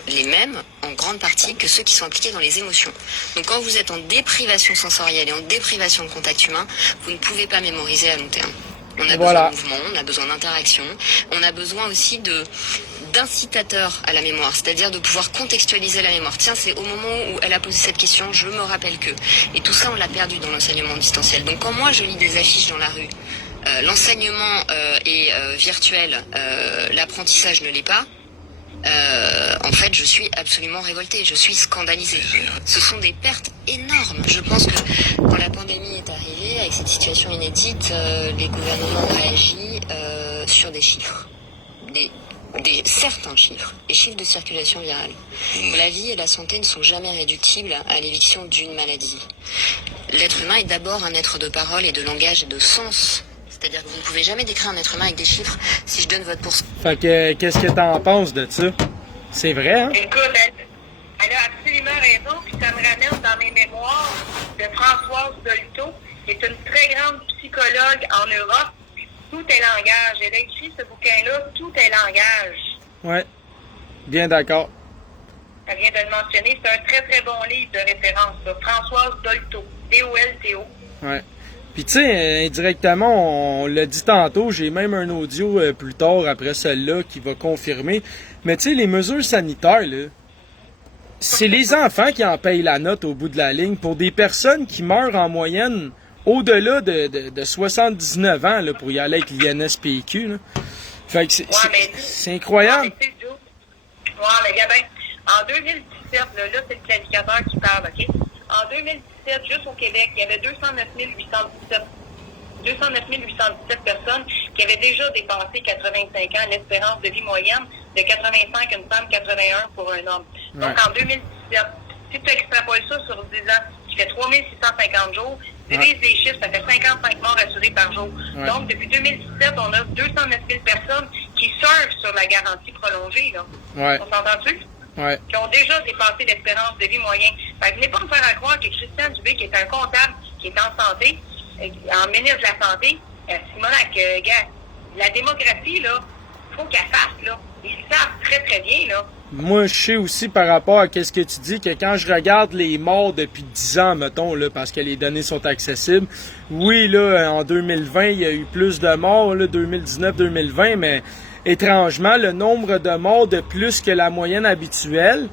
les mêmes en grande partie que ceux qui sont impliqués dans les émotions. Donc quand vous êtes en déprivation sensorielle et en déprivation de contact humain, vous ne pouvez pas mémoriser à long terme. On a besoin de mouvement, on a besoin d'interaction, on a besoin aussi d'incitateurs à la mémoire, c'est-à-dire de pouvoir contextualiser la mémoire. Tiens, c'est au moment où elle a posé cette question, je me rappelle que. Et tout ça, on l'a perdu dans l'enseignement distanciel. Donc quand moi je lis des affiches dans la rue, l'enseignement est virtuel, l'apprentissage ne l'est pas, en fait, je suis absolument révoltée, je suis scandalisée. Ce sont des pertes énormes. Je pense que quand la pandémie est arrivée, avec cette situation inédite, les gouvernements ont réagi sur des chiffres, certains chiffres, les chiffres de circulation virale. La vie et la santé ne sont jamais réductibles à l'éviction d'une maladie. L'être humain est d'abord un être de parole et de langage et de sens. C'est-à-dire que vous ne pouvez jamais décrire un être humain avec des chiffres. Si je donne votre pourcentage... Fait que, qu'est-ce que t'en penses de ça? C'est vrai, hein? Écoute, elle a absolument raison, puis ça me ramène dans mes mémoires de Françoise Dolto, qui est une très grande psychologue en Europe. Tout est langage. Elle a écrit ce bouquin-là, Tout est langage. Ouais. Bien d'accord. Elle vient de le mentionner. C'est un très, très bon livre de référence, là. Françoise Dolto. D-O-L-T-O. Ouais. Puis tu sais, indirectement, on l'a dit tantôt, j'ai même un audio plus tard après celle-là qui va confirmer. Mais tu sais, les mesures sanitaires, là, c'est les enfants qui en payent la note au bout de la ligne pour des personnes qui meurent en moyenne au-delà de 79 ans là, pour y aller avec l'INSPQ. Là. Fait que c'est incroyable. Ouais, mais Gabin, en 2017, là c'est le planificateur qui parle, OK? En 2017, juste au Québec, il y avait 209 817 personnes qui avaient déjà dépassé 85 ans, l'espérance de vie moyenne de 85 une femme, 81 pour un homme. Ouais. Donc, en 2017, si tu extrapoles ça sur 10 ans, tu fais 3650 jours, divise les chiffres, ça fait 55 morts assurés par jour. Ouais. Donc, depuis 2017, on a 209 000 personnes qui surfent sur la garantie prolongée. Là. Ouais. On s'entend-tu? Ouais. Qui ont déjà dépassé l'espérance de vie moyenne. Fait que venez pas me faire croire que Christian Dubé, qui est un comptable, qui est en santé, en ministre de la Santé, Simonac, gars, la démographie, là, faut qu'elle fasse, là. Ils le savent très, très bien, là. Moi, je sais aussi par rapport à ce que tu dis, que quand je regarde les morts depuis 10 ans, mettons, là, parce que les données sont accessibles, oui, là, en 2020, il y a eu plus de morts, là, 2019-2020, mais étrangement, le nombre de morts de plus que la moyenne habituelle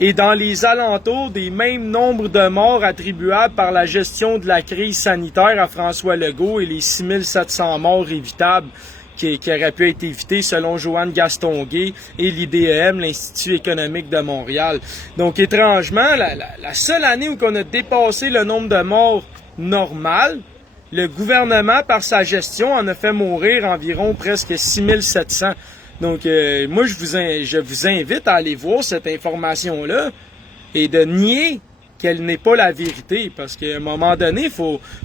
est dans les alentours des mêmes nombres de morts attribuables par la gestion de la crise sanitaire à François Legault et les 6700 morts évitables qui auraient pu être évitées selon Joanne Gastonguay et l'IDEM, l'Institut économique de Montréal. Donc, étrangement, la seule année où on a dépassé le nombre de morts normal, le gouvernement, par sa gestion, en a fait mourir environ presque 6700. Donc, moi, je vous invite à aller voir cette information-là et de nier qu'elle n'est pas la vérité. Parce qu'à un moment donné,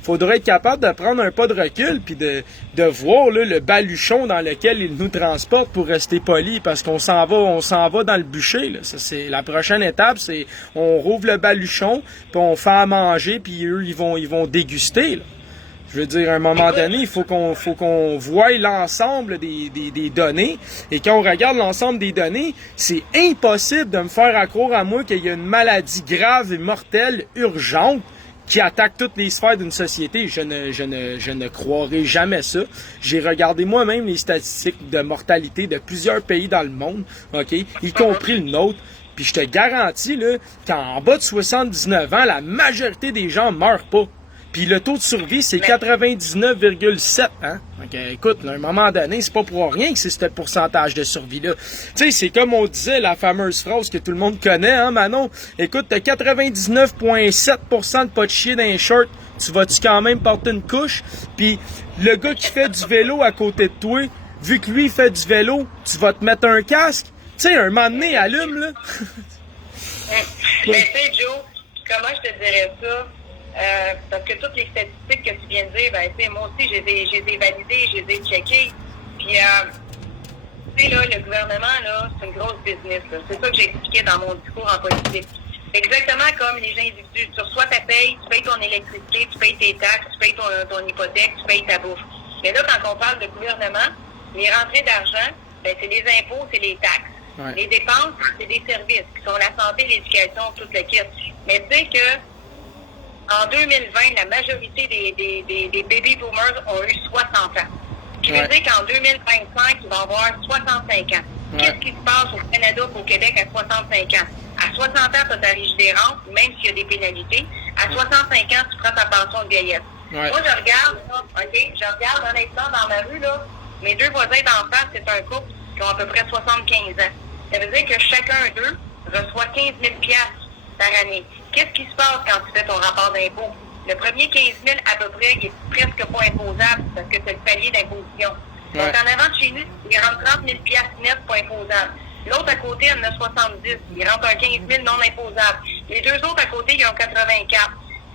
faudrait être capable de prendre un pas de recul puis de voir là, le baluchon dans lequel ils nous transportent pour rester poli. Parce qu'on s'en va dans le bûcher. Là. Ça, c'est la prochaine étape, c'est on rouvre le baluchon, puis on fait à manger, puis eux, ils vont déguster. Là. Je veux dire, à un moment donné, il faut qu'on voie l'ensemble des données. Et quand on regarde l'ensemble des données, c'est impossible de me faire croire à moi qu'il y a une maladie grave et mortelle, urgente, qui attaque toutes les sphères d'une société. Je ne croirai jamais ça. J'ai regardé moi-même les statistiques de mortalité de plusieurs pays dans le monde, OK, y compris le nôtre. Puis je te garantis là, qu'en bas de 79 ans, la majorité des gens meurent pas. Puis le taux de survie, c'est 99,7. Hein? Donc, écoute, là, à un moment donné, c'est pas pour rien que c'est ce pourcentage de survie-là. Tu sais, c'est comme on disait, la fameuse phrase que tout le monde connaît, hein, Manon? Écoute, t'as 99,7% de pas de chier dans les shorts. Tu vas-tu quand même porter une couche? Puis le gars qui fait du vélo à côté de toi, vu que lui, il fait du vélo, tu vas te mettre un casque? Tu sais, un moment donné, allume, là. Mais tu sais, Joe, comment je te dirais ça? Parce que toutes les statistiques que tu viens de dire, ben, tu sais, moi aussi, j'ai des validées, j'ai des checkées. Puis, tu sais, là, le gouvernement, là, c'est une grosse business, là. C'est ça que j'ai expliqué dans mon discours en politique. Exactement comme les individus. Tu reçois ta paye, tu payes ton électricité, tu payes tes taxes, tu payes ton hypothèque, tu payes ta bouffe. Mais là, quand on parle de gouvernement, les rentrées d'argent, ben, c'est les impôts, c'est les taxes. Ouais. Les dépenses, c'est des services, qui sont la santé, l'éducation, tout le kit. Mais tu sais que en 2020, la majorité des baby boomers ont eu 60 ans. Ce qui veut dire qu'en 2025, ils vont avoir 65 ans. Ouais. Qu'est-ce qui se passe au Canada ou au Québec à 65 ans? À 60 ans, tu as ta rigidérance, même s'il y a des pénalités. À 65 ans, tu prends ta pension de vieillesse. Ouais. Moi, je regarde, je regarde honnêtement dans ma rue, là, mes deux voisins d'en face, c'est un couple qui ont à peu près 75 ans. Ça veut dire que chacun d'eux reçoit 15 000 $ par année. Qu'est-ce qui se passe quand tu fais ton rapport d'impôt? Le premier 15 000 à peu près, il est presque pas imposable parce que c'est le palier d'imposition. Ouais. Donc, en avant de chez nous, il rentre 30 000 $ net pas imposable. L'autre à côté, il en a 70. Il rentre un 15 000 non imposable. Les deux autres à côté, ils ont 84.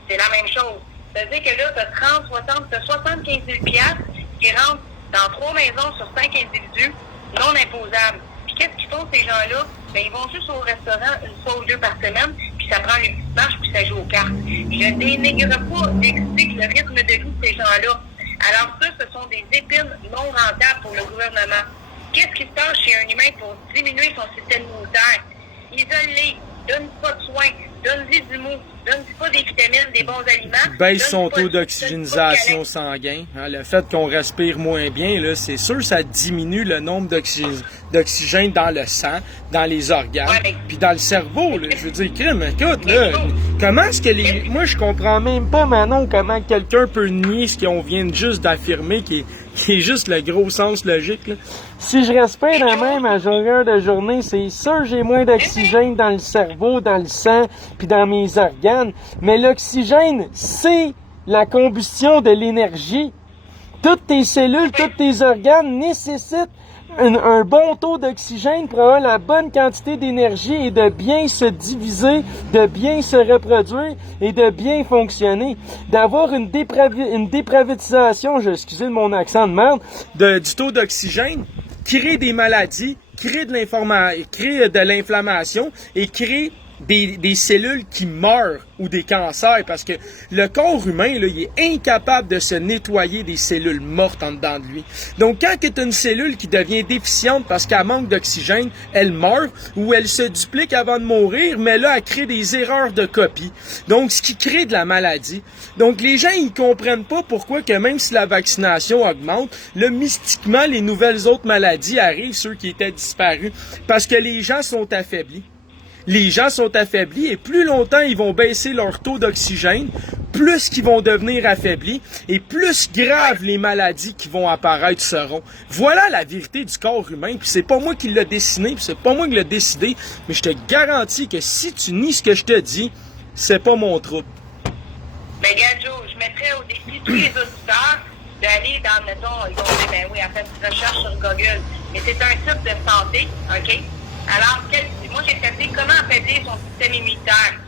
C'est la même chose. Ça veut dire que là, tu as 30, 60, tu as 75 000 $ qui rentrent dans 3 maisons sur 5 individus non imposables. Puis qu'est-ce qu'ils font, ces gens-là? Ben, ils vont juste au restaurant une fois ou 2 par semaine, puis ça prend une petite marche, puis ça joue aux cartes. Je dénigre pas d'expliquer le rythme de vie de ces gens-là. Alors ça, ce sont des épines non rentables pour le gouvernement. Qu'est-ce qui se passe chez un humain pour diminuer son système immunitaire? Isole-les, donne pas de soins, donne-lui du mou, donne-lui pas des vitamines, des bons aliments. Baisse son taux d'oxygénisation sanguin. Hein, le fait qu'on respire moins bien, là, c'est sûr ça diminue le nombre d'oxygène dans le sang, dans les organes, puis dans le cerveau. Là, je veux dire, crime, écoute, là, comment est-ce que les... Moi, je comprends même pas, Manon, comment quelqu'un peut nier ce qu'on vient juste d'affirmer, qui est juste le gros sens logique, là. Si je respire la même à longueur de journée, c'est sûr j'ai moins d'oxygène dans le cerveau, dans le sang, puis dans mes organes. Mais l'oxygène, c'est la combustion de l'énergie. Toutes tes cellules, tous tes organes nécessitent un bon taux d'oxygène pour avoir la bonne quantité d'énergie et de bien se diviser, de bien se reproduire et de bien fonctionner. D'avoir une dépravitisation, excusez mon accent de merde, du taux d'oxygène, crée des maladies, crée de l'inflammation et crée des cellules qui meurent ou des cancers parce que le corps humain, là, il est incapable de se nettoyer des cellules mortes en dedans de lui. Donc, quand tu as une cellule qui devient déficiente parce qu'elle manque d'oxygène, elle meurt ou elle se duplique avant de mourir, mais là, elle crée des erreurs de copie. Donc, ce qui crée de la maladie. Donc, les gens, ils comprennent pas pourquoi que même si la vaccination augmente, là, mystiquement, les nouvelles autres maladies arrivent, ceux qui étaient disparus, parce que les gens sont affaiblis. Les gens sont affaiblis et plus longtemps ils vont baisser leur taux d'oxygène, plus qu'ils vont devenir affaiblis et plus graves les maladies qui vont apparaître seront. Voilà la vérité du corps humain, puis c'est pas moi qui l'ai dessiné, puis c'est pas moi qui l'ai décidé, mais je te garantis que si tu nies ce que je te dis, c'est pas mon trouble. Ben, regarde, Joe, je mettrais au défi tous les auditeurs d'aller dans, mettons, ils vont dire, ben oui, à faire une recherche sur Google, mais c'est un site de santé, OK? Alors, moi, j'ai tapé comment affaiblir son système immunitaire.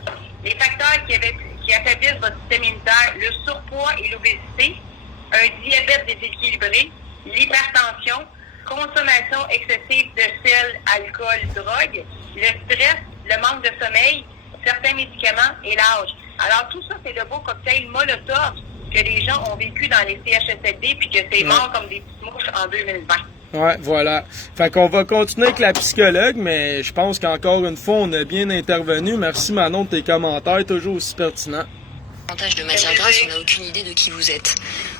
Les facteurs qui affaiblissent votre système immunitaire, le surpoids et l'obésité, un diabète déséquilibré, l'hypertension, consommation excessive de sel, alcool, drogue, le stress, le manque de sommeil, certains médicaments et l'âge. Alors, tout ça, c'est le beau cocktail Molotov que les gens ont vécu dans les CHSLD puis que c'est mort comme des petites mouches en 2020. Ouais, voilà. Fait qu'on va continuer avec la psychologue, mais je pense qu'encore une fois, on a bien intervenu. Merci Manon de tes commentaires, toujours aussi pertinents. Davantage de matière grasse, on n'a aucune idée de qui vous êtes.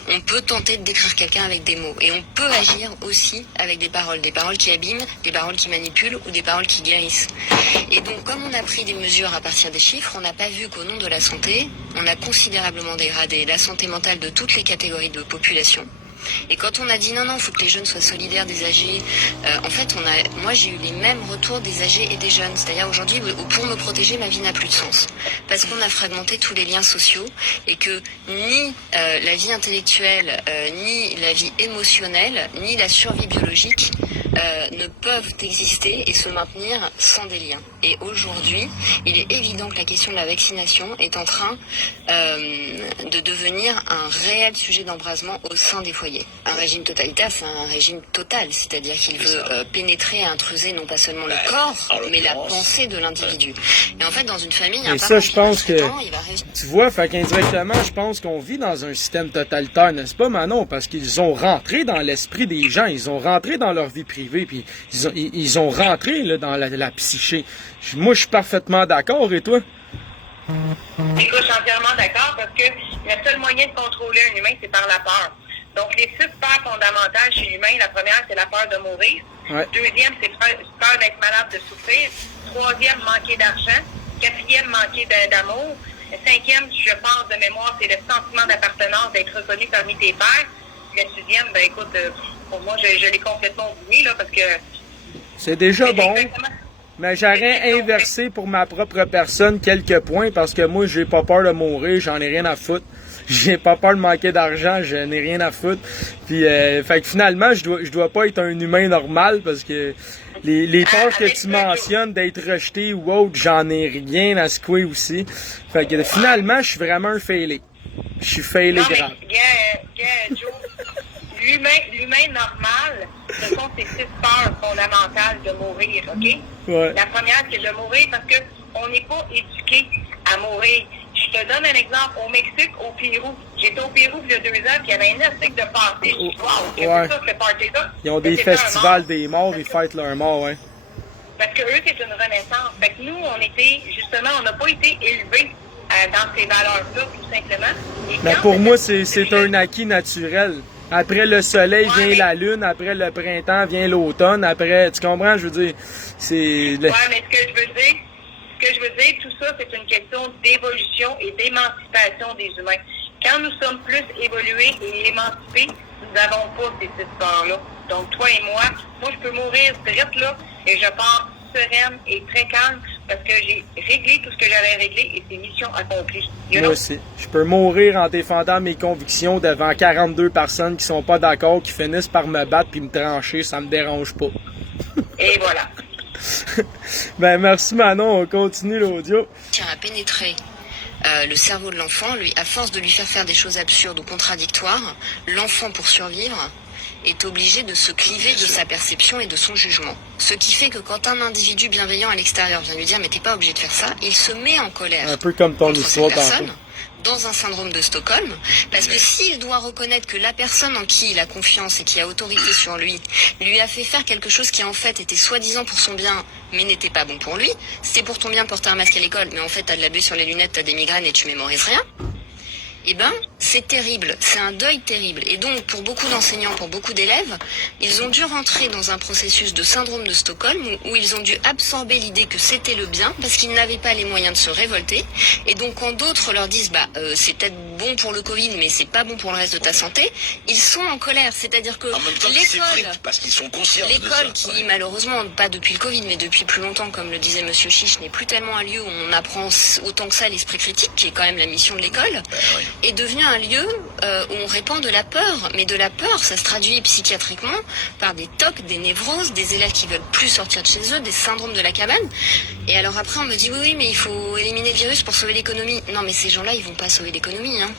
On peut tenter de décrire quelqu'un avec des mots. Et on peut agir aussi avec des paroles qui abîment, des paroles qui manipulent ou des paroles qui guérissent. Et donc, comme on a pris des mesures à partir des chiffres, on n'a pas vu qu'au nom de la santé, on a considérablement dégradé la santé mentale de toutes les catégories de population. Et quand on a dit non, faut que les jeunes soient solidaires des âgés, en fait, moi j'ai eu les mêmes retours des âgés et des jeunes. C'est-à-dire aujourd'hui, pour me protéger, ma vie n'a plus de sens. Parce qu'on a fragmenté tous les liens sociaux et que ni la vie intellectuelle, ni la vie émotionnelle, ni la survie biologique ne peuvent exister et se maintenir sans des liens. Et aujourd'hui, il est évident que la question de la vaccination est en train de devenir un réel sujet d'embrasement au sein des foyers. Un régime totalitaire, c'est un régime total, c'est-à-dire qu'il veut pénétrer et intruser non pas seulement le corps, mais la pensée de l'individu. Et en fait, dans une famille, et ça, je pense que tu vois, fait qu'indirectement, je pense qu'on vit dans un système totalitaire, n'est-ce pas, Manon? Parce qu'ils ont rentré dans l'esprit des gens, ils ont rentré dans leur vie privée, puis ils ont rentré là, dans la psyché. Moi, je suis parfaitement d'accord, et toi? Écoute, je suis entièrement d'accord parce que le seul moyen de contrôler un humain, c'est par la peur. Donc, les 6 peurs fondamentales chez l'humain, la première, c'est la peur de mourir. Ouais. Deuxième, c'est peur d'être malade, de souffrir. Troisième, manquer d'argent. Quatrième, manquer d'amour. Cinquième, je pense de mémoire, c'est le sentiment d'appartenance, d'être reconnu parmi tes pairs. Le sixième, ben écoute, pour moi, je l'ai complètement oublié, là, parce que... C'est déjà bon. Mais j'aurais inversé pour ma propre personne quelques points parce que moi, j'ai pas peur de mourir, j'en ai rien à foutre. J'ai pas peur de manquer d'argent, je n'ai rien à foutre. Puis, fait que finalement, je dois pas être un humain normal parce que les peurs que tu mentionnes d'être rejeté ou autre, j'en ai rien à secouer aussi. Fait que finalement, je suis vraiment un failé. Je suis failé grave. Joe, lui, l'humain normal, ce sont ces 6 peurs fondamentales de mourir, OK? Ouais. La première, c'est de mourir parce que on n'est pas éduqué à mourir. Je te donne un exemple. Au Mexique, au Pérou. J'étais au Pérou il y a 2 ans, puis il y avait un article de party. Je dis, wow, qu'est-ce que c'est ça, ce party-là? Ils ont des festivals des morts, ils fêtent leur mort, ouais. Parce que eux, c'est une renaissance. Fait que nous, on n'a pas été élevés dans ces valeurs-là, tout simplement. Mais pour moi, c'est un acquis naturel. Après le soleil vient la lune, après le printemps vient l'automne, après, tu comprends, je veux dire, c'est... Ouais, mais ce que je veux dire, tout ça, c'est une question d'évolution et d'émancipation des humains. Quand nous sommes plus évolués et émancipés, nous n'avons pas ces histoires-là. Donc, toi et moi, je peux mourir direct là, et je pars sereine et très calme parce que j'ai réglé tout ce que j'avais réglé et c'est mission accomplie. Moi aussi. Je peux mourir en défendant mes convictions devant 42 personnes qui sont pas d'accord, qui finissent par me battre puis me trancher, ça me dérange pas. Et voilà. Ben merci Manon, on continue l'audio. Tient à pénétrer le cerveau de l'enfant, lui, à force de lui faire des choses absurdes ou contradictoires, l'enfant, pour survivre, est obligé de se cliver de sa perception et de son jugement. Ce qui fait que quand un individu bienveillant à l'extérieur vient lui dire « mais t'es pas obligé de faire ça », il se met en colère. Un peu comme ton contre histoire cette personne, tantôt. dans un syndrome de Stockholm, parce que s'il doit reconnaître que la personne en qui il a confiance et qui a autorité sur lui a fait faire quelque chose qui en fait était soi-disant pour son bien, mais n'était pas bon pour lui, c'est pour ton bien de porter un masque à l'école, mais en fait t'as de la buée sur les lunettes, t'as des migraines et tu mémorises rien, eh ben, c'est terrible, c'est un deuil terrible. Et donc, pour beaucoup d'enseignants, pour beaucoup d'élèves, ils ont dû rentrer dans un processus de syndrome de Stockholm où ils ont dû absorber l'idée que c'était le bien parce qu'ils n'avaient pas les moyens de se révolter. Et donc, quand d'autres leur disent, c'est peut-être bon pour le Covid, mais c'est pas bon pour le reste de ta santé, ils sont en colère. C'est-à-dire que En même temps, c'est vrai, parce qu'ils sont conscients de ça. l'école qui, malheureusement, pas depuis le Covid, mais depuis plus longtemps, comme le disait Monsieur Chiche, n'est plus tellement un lieu où on apprend autant que ça l'esprit critique, qui est quand même la mission de l'école. Oui. Est devenu un lieu où on répand de la peur. Mais de la peur, ça se traduit psychiatriquement par des tocs, des névroses, des élèves qui veulent plus sortir de chez eux, des syndromes de la cabane. Et alors après, on me dit oui, mais il faut éliminer le virus pour sauver l'économie. Non, mais ces gens-là, ils vont pas sauver l'économie. Hein.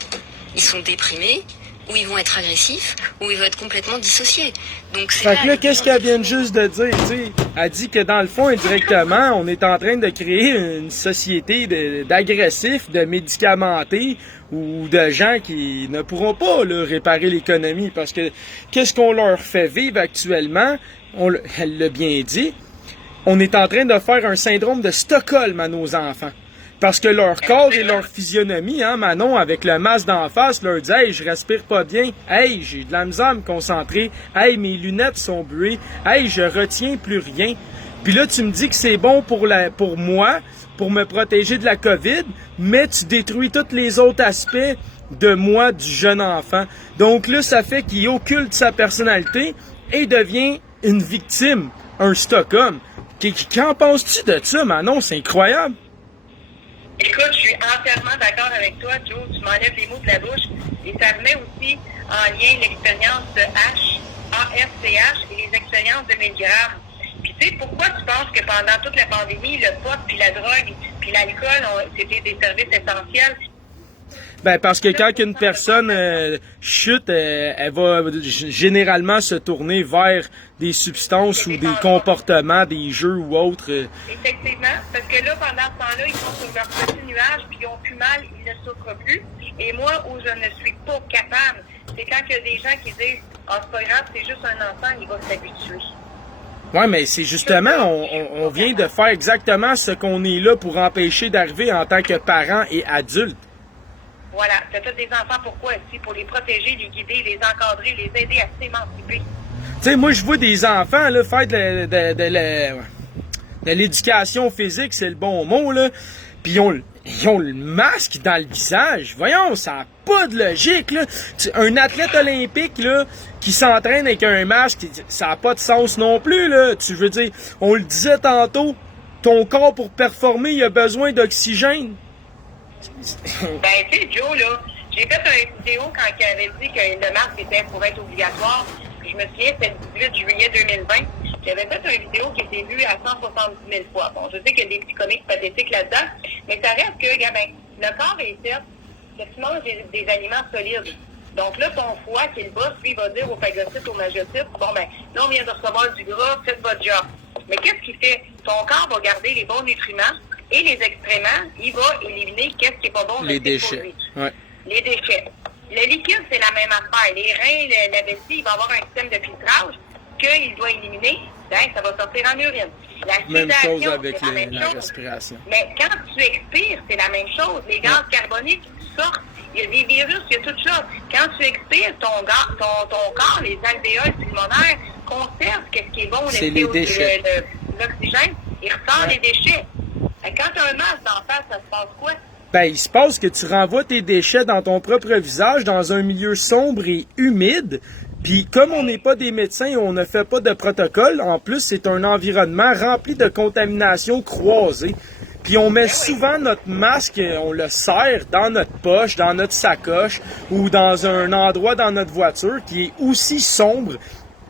Ils sont déprimés, ou ils vont être agressifs, ou ils vont être complètement dissociés. Donc c'est Fait que là, qu'est-ce qu'elle vient juste de dire, tu sais? Elle dit que dans le fond, indirectement, on est en train de créer une société d'agressifs, de médicamentés, ou de gens qui ne pourront pas là, réparer l'économie. Parce que qu'est-ce qu'on leur fait vivre actuellement? Elle l'a bien dit. On est en train de faire un syndrome de Stockholm à nos enfants. Parce que leur corps et leur physionomie, hein, Manon, avec le masque d'en face, leur dit « Hey, je respire pas bien. Hey, j'ai de la misère à me concentrer. Hey, mes lunettes sont buées. Hey, je retiens plus rien. » Puis là, tu me dis que c'est bon pour moi, pour me protéger de la COVID, mais tu détruis tous les autres aspects de moi, du jeune enfant. Donc là, ça fait qu'il occulte sa personnalité et devient une victime, un Stockholm. Qu'en penses-tu de ça, Manon? C'est incroyable. Écoute, je suis entièrement d'accord avec toi, Joe. Tu m'enlèves les mots de la bouche. Et ça met aussi en lien l'expérience de ASCH et les expériences de Milgram. Puis tu sais, pourquoi tu penses que pendant toute la pandémie, le pot, puis la drogue, puis l'alcool, c'était des services essentiels? Ben parce que quand une personne chute, elle va généralement se tourner vers des substances ou des comportements, des jeux ou autres. Effectivement, parce que là, pendant ce temps-là, ils sont sur leur petit nuage, puis ils ont plus mal, ils ne souffrent plus. Et moi, où je ne suis pas capable, c'est quand il y a des gens qui disent « Ah, c'est pas grave, c'est juste un enfant, il va s'habituer. » Ouais, mais c'est justement, on vient de faire exactement ce qu'on est là pour empêcher d'arriver en tant que parents et adultes. Voilà, tu as tous des enfants, pourquoi aussi? Pour les protéger, les guider, les encadrer, les aider à s'émanciper. Tu sais, moi, je vois des enfants là, faire de l'éducation physique, c'est le bon mot, là. Puis ils ont le masque dans le visage. Voyons, ça n'a pas de logique, là. Un athlète olympique, là, qui s'entraîne avec un masque, ça n'a pas de sens non plus, là. Tu veux dire, on le disait tantôt, ton corps, pour performer, il a besoin d'oxygène. Ben, tu sais, Joe, là, j'ai fait une vidéo quand il avait dit que le masque était pour être obligatoire. Puis je me souviens, c'était le 18 juillet 2020. J'avais fait une vidéo qui était vue à 170 000 fois. Bon, je sais qu'il y a des petits comiques pathétiques là-dedans, mais ça reste que, ben, le corps est fait que tu manges des aliments solides. Donc là, ton foie, qui est le boss, lui, il va dire au phagocyte, au magnétocyte, bon, ben, là, on vient de recevoir du gras, faites votre job. Mais qu'est-ce qu'il fait? Ton corps va garder les bons nutriments et les excréments, il va éliminer qu'est-ce qui est pas bon. Les déchets. Ouais. Les déchets. Le liquide, c'est la même affaire. Les reins, la vessie, il va avoir un système de filtrage qu'il doit éliminer. Ben, ça va sortir en urine. Même chose avec la respiration. Mais quand tu expires, c'est la même chose. Les gaz carboniques sortent. Il y a des virus, il y a tout ça. Quand tu expires, ton corps, les alvéoles pulmonaires, conservent ce qui est bon, c'est les déchets. L'oxygène, il ressort les déchets. Et quand tu as un masque d'en face, ça se passe quoi? Ben, il se passe que tu renvoies tes déchets dans ton propre visage, dans un milieu sombre et humide. Puis comme on n'est pas des médecins et on ne fait pas de protocole, en plus, c'est un environnement rempli de contamination croisée. Puis on met souvent notre masque, on le serre dans notre poche, dans notre sacoche ou dans un endroit dans notre voiture qui est aussi sombre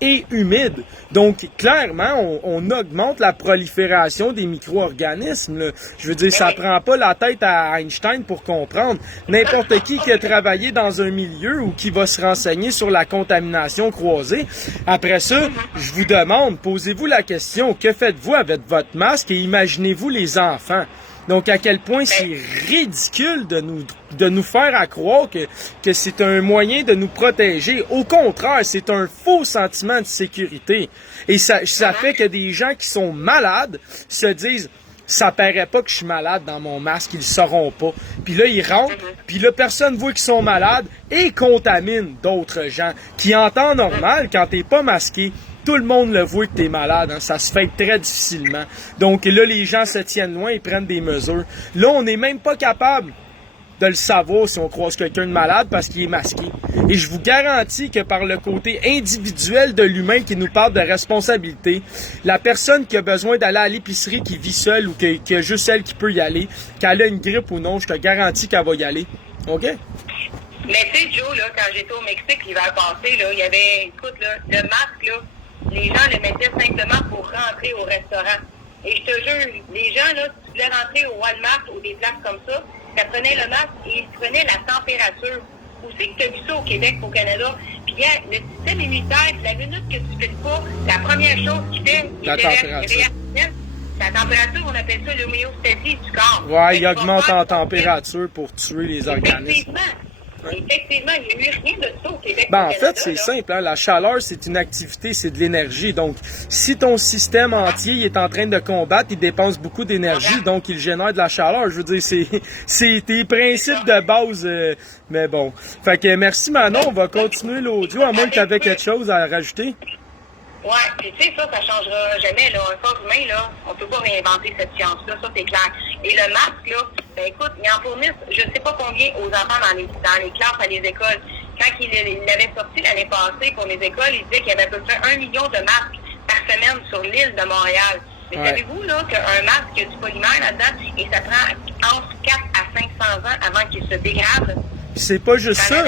et humide. Donc, clairement, on augmente la prolifération des micro-organismes, là. Je veux dire, ça prend pas la tête à Einstein pour comprendre. N'importe qui a travaillé dans un milieu ou qui va se renseigner sur la contamination croisée. Après ça, je vous demande, posez-vous la question, que faites-vous avec votre masque et imaginez-vous les enfants? Donc, à quel point c'est ridicule de nous faire à croire que c'est un moyen de nous protéger. Au contraire, c'est un faux sentiment de sécurité. Et ça fait que des gens qui sont malades se disent « ça paraît pas que je suis malade dans mon masque, ils le sauront pas ». Puis là, ils rentrent, puis là, personne voit qu'ils sont malades et contaminent d'autres gens qui, en temps normal, quand t'es pas masqué, tout le monde le voit que t'es malade, hein. Ça se fait très difficilement. Donc là, les gens se tiennent loin et prennent des mesures. Là, on n'est même pas capable de le savoir si on croise quelqu'un de malade parce qu'il est masqué. Et je vous garantis que par le côté individuel de l'humain qui nous parle de responsabilité, la personne qui a besoin d'aller à l'épicerie, qui vit seule ou qui a juste elle qui peut y aller, qu'elle a une grippe ou non, je te garantis qu'elle va y aller. OK? Mais tu sais, Joe, là, quand j'étais au Mexique l'hiver passé, là, il y avait, écoute, là, le masque, là, les gens le mettaient simplement pour rentrer au restaurant. Et je te jure, les gens, là, si tu voulais rentrer au Walmart ou des places comme ça prenaient le masque et ils prenaient la température. Où c'est que tu as vu ça au Québec, au Canada? Puis le système immunitaire, la minute que tu fais pas, la première chose qu'il fait, la température. La température, on appelle ça l'homéostasie du corps. Ouais, il augmente en température pour tuer les organismes. Effectivement, il n'y a eu rien de ça au Québec. Ben, en fait, c'est simple, hein? La chaleur, c'est une activité, c'est de l'énergie. Donc, si ton système entier est en train de combattre, il dépense beaucoup d'énergie, donc il génère de la chaleur. Je veux dire, c'est tes principes de base. Mais bon. Fait que merci Manon, on va continuer l'audio, à moins que tu avais quelque chose à rajouter. Ouais, puis tu sais, ça changera jamais, là. Un corps humain, là, on peut pas réinventer cette science-là, ça c'est clair. Et le masque, là, ben écoute, ils en fournissent, je sais pas combien aux enfants dans les classes, à les écoles. Quand il l'avait sorti l'année passée pour les écoles, il disait qu'il y avait à peu près 1 million de masques par semaine sur l'île de Montréal. Mais savez-vous, là, qu'un masque, il y a du polymère là-dedans, et ça prend entre 4 à 500 ans avant qu'il se dégrade? C'est pas juste ça.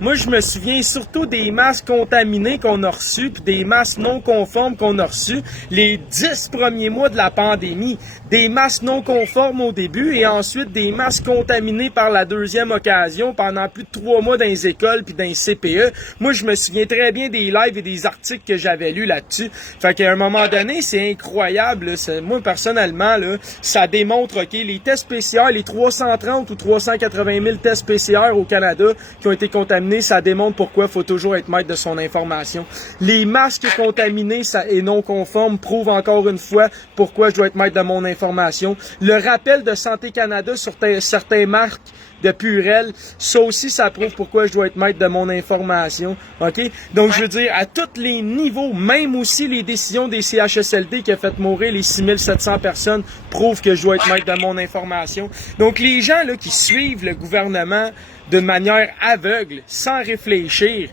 Moi, je me souviens surtout des masques contaminés qu'on a reçus, puis des masques non conformes qu'on a reçus les 10 premiers mois de la pandémie. Des masques non conformes au début et ensuite des masques contaminés par la deuxième occasion pendant plus de 3 mois dans les écoles puis dans les CPE. Moi, je me souviens très bien des lives et des articles que j'avais lus là-dessus. Fait qu'à un moment donné, c'est incroyable. Là. Moi, personnellement, là, ça démontre, OK, les tests PCR, les 330 ou 380 000 tests PCR au Canada qui ont été contaminés, ça démontre pourquoi il faut toujours être maître de son information. Les masques contaminés et non conformes prouvent encore une fois pourquoi je dois être maître de mon information. Le rappel de Santé Canada sur certains marques de Purell, ça aussi, ça prouve pourquoi je dois être maître de mon information. OK? Donc, je veux dire, à tous les niveaux, même aussi les décisions des CHSLD qui a fait mourir les 6700 personnes prouvent que je dois être maître de mon information. Donc, les gens là qui suivent le gouvernement de manière aveugle, sans réfléchir,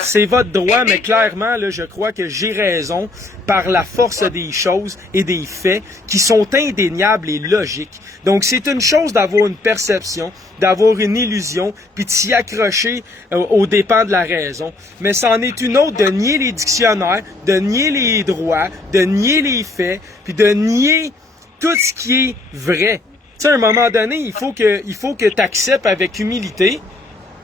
c'est votre droit, mais clairement, là, je crois que j'ai raison par la force des choses et des faits qui sont indéniables et logiques. Donc, c'est une chose d'avoir une perception, d'avoir une illusion, puis de s'y accrocher aux dépens de la raison. Mais c'en est une autre de nier les dictionnaires, de nier les droits, de nier les faits, puis de nier tout ce qui est vrai. Tu sais, à un moment donné, il faut que tu acceptes avec humilité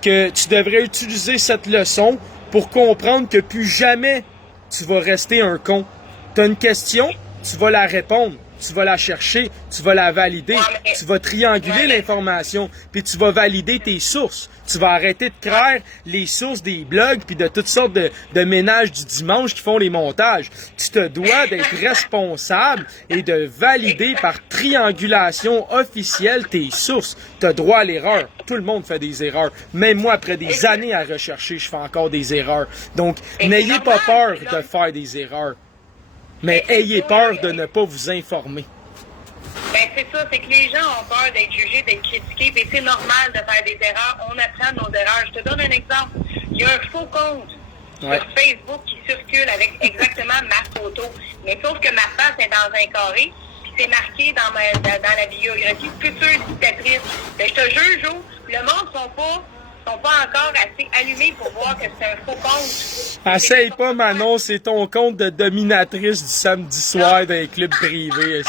que tu devrais utiliser cette leçon pour comprendre que plus jamais tu vas rester un con. Tu as une question, tu vas la répondre, tu vas la chercher, tu vas la valider, tu vas trianguler l'information, puis tu vas valider tes sources. Tu vas arrêter de croire les sources des blogs puis de toutes sortes de ménages du dimanche qui font les montages. Tu te dois d'être responsable et de valider par triangulation officielle tes sources. Tu as droit à l'erreur. Tout le monde fait des erreurs. Même moi, après des années à rechercher, je fais encore des erreurs. Donc, n'ayez pas peur de faire des erreurs. Mais ayez peur de ne pas vous informer. Ben, c'est ça, c'est que les gens ont peur d'être jugés, d'être critiqués, et c'est normal de faire des erreurs. On apprend de nos erreurs. Je te donne un exemple. Il y a un faux compte sur Facebook qui circule avec exactement ma photo. Mais sauf que ma face est dans un carré, puis c'est marqué dans la biographie future dictatrice. Ben, je te jure, Jo, le monde sont pas encore assez allumés pour voir que c'est un faux compte. Essaye pas, Manon, c'est ton compte de dominatrice du samedi soir dans les clubs privés.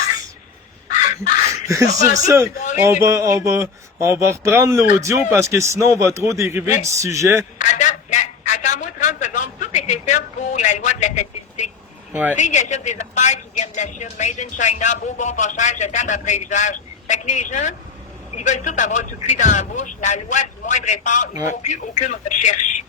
Sur ça, on va reprendre l'audio parce que sinon on va trop dériver du sujet. Attends-moi 30 secondes. Tout était fait pour la loi de la facilité. Ouais. Tu sais, ils achètent des affaires qui viennent de la Chine, made in China, beau, bon, pas cher, jetable après usage. Fait que les gens, ils veulent tous avoir tout cuit dans la bouche. La loi du moindre effort, ils font plus aucune recherche.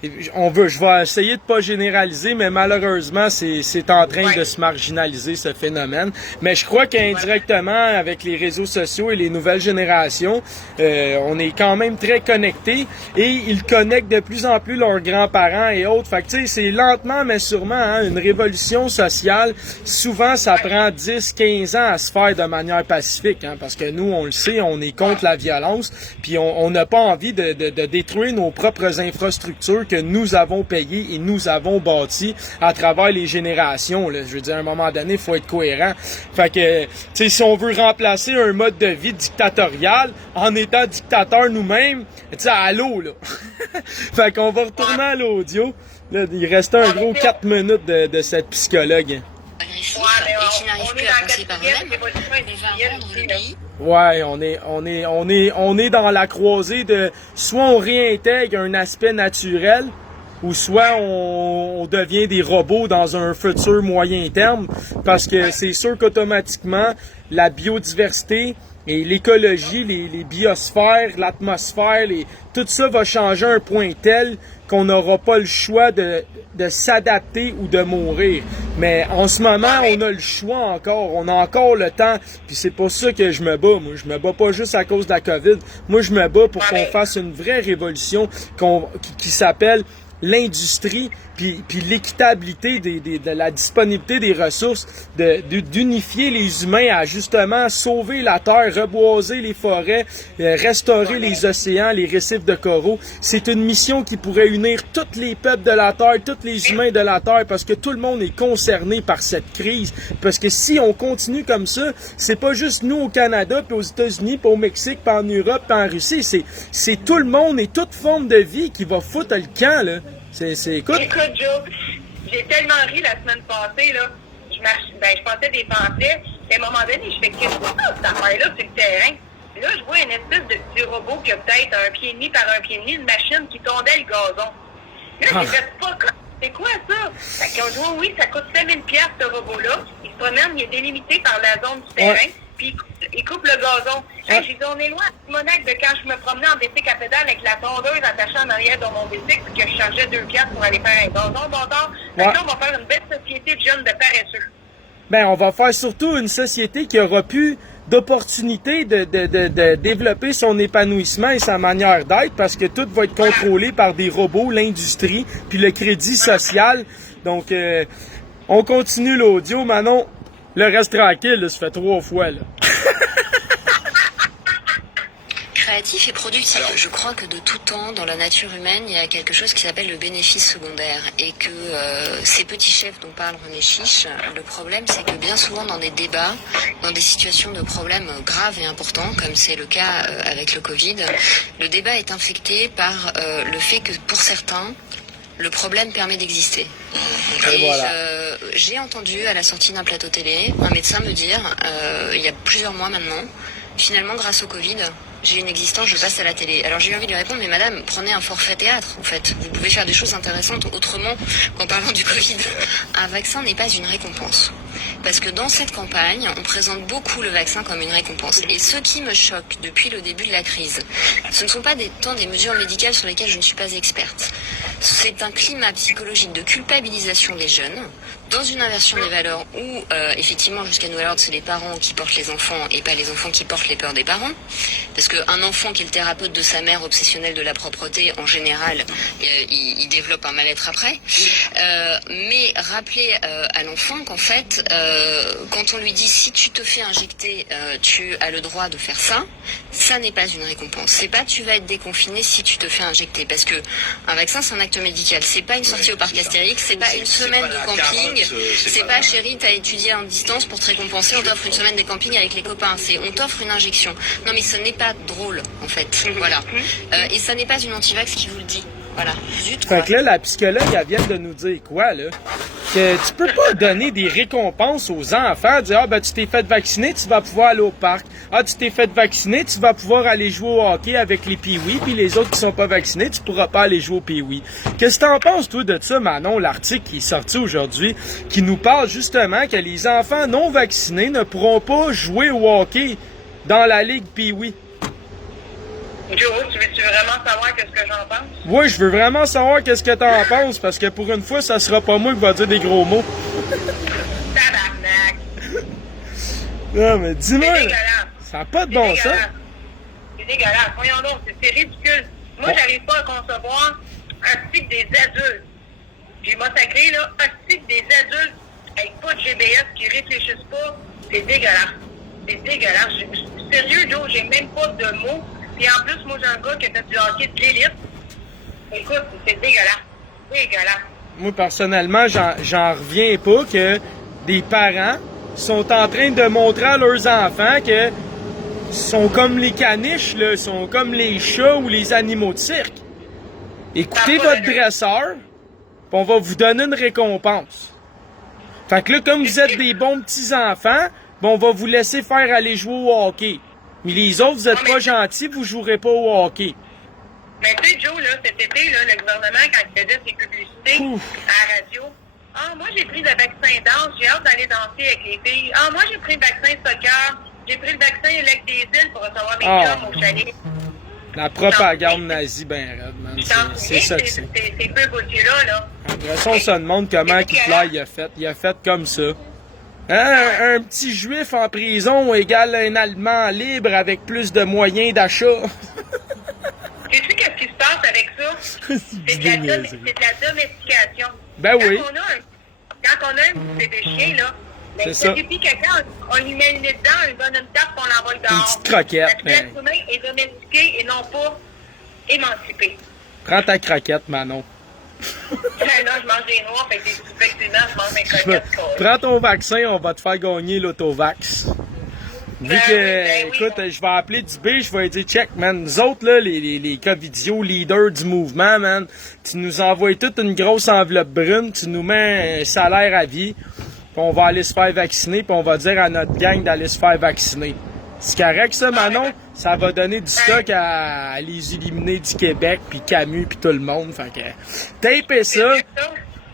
Je vais essayer de pas généraliser, mais malheureusement, c'est en train de se marginaliser, ce phénomène. Mais je crois qu'indirectement, avec les réseaux sociaux et les nouvelles générations, on est quand même très connectés et ils connectent de plus en plus leurs grands-parents et autres. Fait que, tu sais, c'est lentement, mais sûrement, une révolution sociale. Souvent, ça prend 10, 15 ans à se faire de manière pacifique, parce que nous, on le sait, on est contre la violence, puis on n'a pas envie de détruire nos propres infrastructures que nous avons payé et nous avons bâti à travers les générations. Là. Je veux dire, à un moment donné, il faut être cohérent. Fait que, tu sais, si on veut remplacer un mode de vie dictatorial en étant dictateur nous-mêmes, tu sais, allô, là. Fait qu'on va retourner à l'audio. Là, il restait un gros 4 minutes de cette psychologue. Ouais, on est dans la croisée de soit on réintègre un aspect naturel ou soit on devient des robots dans un futur moyen terme parce que c'est sûr qu'automatiquement la biodiversité et l'écologie, les biosphères, l'atmosphère, tout ça va changer à un point tel qu'on n'aura pas le choix de s'adapter ou de mourir. Mais en ce moment, on a le choix encore. On a encore le temps. Puis c'est pour ça que je me bats. Moi, je me bats pas juste à cause de la COVID. Moi, je me bats pour qu'on fasse une vraie révolution qui s'appelle l'industrie, puis l'équitabilité de la disponibilité des ressources, d'unifier les humains à justement sauver la terre, reboiser les forêts, restaurer les océans, les récifs de coraux. C'est une mission qui pourrait unir tous les peuples de la terre, tous les humains de la terre, parce que tout le monde est concerné par cette crise. Parce que si on continue comme ça, c'est pas juste nous au Canada, puis aux États-Unis, puis au Mexique, puis en Europe, puis en Russie, c'est tout le monde et toute forme de vie qui va foutre le camp, là. Écoute, Joe, j'ai tellement ri la semaine passée, là. Je passais des pamphlets. À un moment donné, je fais qu'est-ce que c'est ça, cette affaire-là, sur le terrain. Puis là, je vois une espèce de petit robot qui a peut-être 1,5 pied par 1,5 pied, une machine qui tondait le gazon. Là, j'ai fait pas c'est quoi ça? Fait qu'on dit, oui, ça coûte 5 000 $, ce robot-là. Il se promène, il est délimité par la zone du terrain. Puis il coupe le gazon. Hey, j'ai dit, on est loin à Simonac de quand je me promenais en bicycle à pédale avec la tondeuse attachée en arrière de mon bicycle puis que je chargeais 2 $ pour aller faire un gazon. Maintenant, on va faire une belle société de jeunes de paresseux. Ben, on va faire surtout une société qui aura plus d'opportunités de développer son épanouissement et sa manière d'être parce que tout va être contrôlé par des robots, l'industrie, puis le crédit social. Donc, on continue l'audio. Manon, le reste tranquille, là, ça fait 3 fois, là. Créatif et productif. Je crois que de tout temps, dans la nature humaine, il y a quelque chose qui s'appelle le bénéfice secondaire et que ces petits chefs dont parle René Chiche, le problème c'est que bien souvent dans des débats, dans des situations de problèmes graves et importants, comme c'est le cas avec le Covid, le débat est infecté par le fait que pour certains, le problème permet d'exister. Et voilà. J'ai entendu à la sortie d'un plateau télé un médecin me dire, il y a plusieurs mois maintenant, finalement grâce au Covid, j'ai une existence, je passe à la télé. Alors j'ai eu envie de lui répondre, mais madame, prenez un forfait théâtre, en fait. Vous pouvez faire des choses intéressantes autrement qu'en parlant du Covid. Un vaccin n'est pas une récompense. Parce que dans cette campagne, on présente beaucoup le vaccin comme une récompense. Et ce qui me choque depuis le début de la crise, ce ne sont pas tant des mesures médicales sur lesquelles je ne suis pas experte. C'est un climat psychologique de culpabilisation des jeunes, dans une inversion des valeurs où, effectivement, jusqu'à nouvel ordre, c'est les parents qui portent les enfants et pas les enfants qui portent les peurs des parents. Parce qu'un enfant qui est le thérapeute de sa mère obsessionnel de la propreté, en général, il développe un mal-être après. Mais rappeler à l'enfant qu'en fait, quand on lui dit si tu te fais injecter, tu as le droit de faire ça, ça n'est pas une récompense. C'est pas tu vas être déconfiné si tu te fais injecter. Parce que un vaccin, c'est un acte médical. C'est pas une sortie au parc Astérix, c'est pas une semaine de camping, c'est pas chérie, t'as étudié en distance pour te récompenser, on t'offre une semaine de camping avec les copains. C'est on t'offre une injection. Non mais ce n'est pas drôle en fait. Voilà. Et ça n'est pas une anti-vax qui vous le dit. Voilà. Zut, quoi. Fait que là, la psychologue, elle vient de nous dire quoi, là? Que tu peux pas donner des récompenses aux enfants, dire, ah, ben, tu t'es fait vacciner, tu vas pouvoir aller au parc. Ah, tu t'es fait vacciner, tu vas pouvoir aller jouer au hockey avec les pee-wee, puis les autres qui sont pas vaccinés, tu pourras pas aller jouer au pee-wee. Qu'est-ce que t'en penses, toi, de ça, Manon, l'article qui est sorti aujourd'hui, qui nous parle justement que les enfants non vaccinés ne pourront pas jouer au hockey dans la ligue pee-wee? Joe, tu veux vraiment savoir qu'est-ce que j'en pense? Oui, je veux vraiment savoir qu'est-ce que t'en penses, parce que pour une fois, ça sera pas moi qui va dire des gros mots. Tabarnak! Non, mais dis-moi, C'est dégueulasse. ça n'a pas de bon sens. C'est dégueulasse. Voyons donc, c'est ridicule. Moi, j'arrive pas à concevoir un cycle des adultes. J'ai massacré, là, un cycle des adultes avec pas de GBS qui réfléchissent pas. C'est dégueulasse. C'est dégueulasse. Sérieux, Joe, j'ai même pas de mots. Et en plus, moi, j'ai un gars qui a fait du hockey de l'élite. Écoute, c'est dégueulasse. Dégueulasse. Moi, personnellement, j'en reviens pas que des parents sont en train de montrer à leurs enfants que sont comme les caniches, là, sont comme les chats ou les animaux de cirque. Écoutez votre dresseur, puis on va vous donner une récompense. Fait que là, comme vous êtes des bons petits-enfants, ben on va vous laisser faire aller jouer au hockey. Mais les autres, vous êtes pas gentils, vous jouerez pas au hockey. Mais tu sais, Joe, là, cet été, là, le gouvernement, quand il faisait ses publicités à la radio, ah, moi, j'ai pris le vaccin danse, j'ai hâte d'aller danser avec les filles. Ah, moi, j'ai pris le vaccin soccer, j'ai pris le vaccin Lac des Îles pour recevoir mes chums au chalet. La propagande nazie, ben raide, man. C'est ça que c'est. C'est peu gautier-là, là. Après ça, on se demande comment Hitler il a fait. Il a fait comme ça. Hein, un petit juif en prison égale un Allemand libre avec plus de moyens d'achat. Sais-tu qu'est-ce qui se passe avec ça? C'est de la domestication. Ben oui. Quand on a un petit bébé chien, là, c'est ça. Puis quelqu'un, on lui met le nez dedans, on lui donne une tape, on l'envoie dehors. Une petite croquette. L'être humain est domestiqué et non pas émancipé. Prends ta croquette, Manon. Non, je mange des noix, fait que effectivement, je mange mes croquettes. Prends ton vaccin, on va te faire gagner l'autovax. Vu que, écoute, je vais appeler Dubé, je vais lui dire, check, man, nous autres, là, les Covidio, leaders du mouvement, man, tu nous envoies toute une grosse enveloppe brune, tu nous mets un salaire à vie, puis on va aller se faire vacciner, puis on va dire à notre gang d'aller se faire vacciner. C'est correct, ça, Manon? Ça va donner du stock à les Illuminés du Québec, puis Camus, puis tout le monde. Fait que, tapez ça.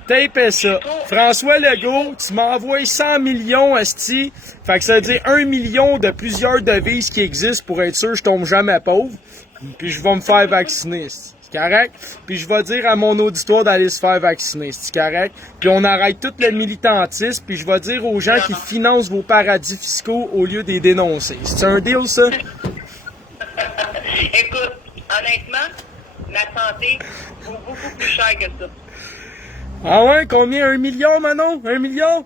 Tapez ça. François Legault, tu m'envoies 100 millions, esti. Fait que ça veut dire 1 million de plusieurs devises qui existent pour être sûr que je tombe jamais pauvre. Puis je vais me faire vacciner, c'est correct? Puis je vais dire à mon auditoire d'aller se faire vacciner, c'est correct? Puis on arrête tout le militantisme, puis je vais dire aux gens qui financent vos paradis fiscaux au lieu de les dénoncer. C'est un deal, ça? Écoute, honnêtement, la santé vaut beaucoup plus cher que ça. Ah ouais? Combien? 1 million, Manon? 1 million?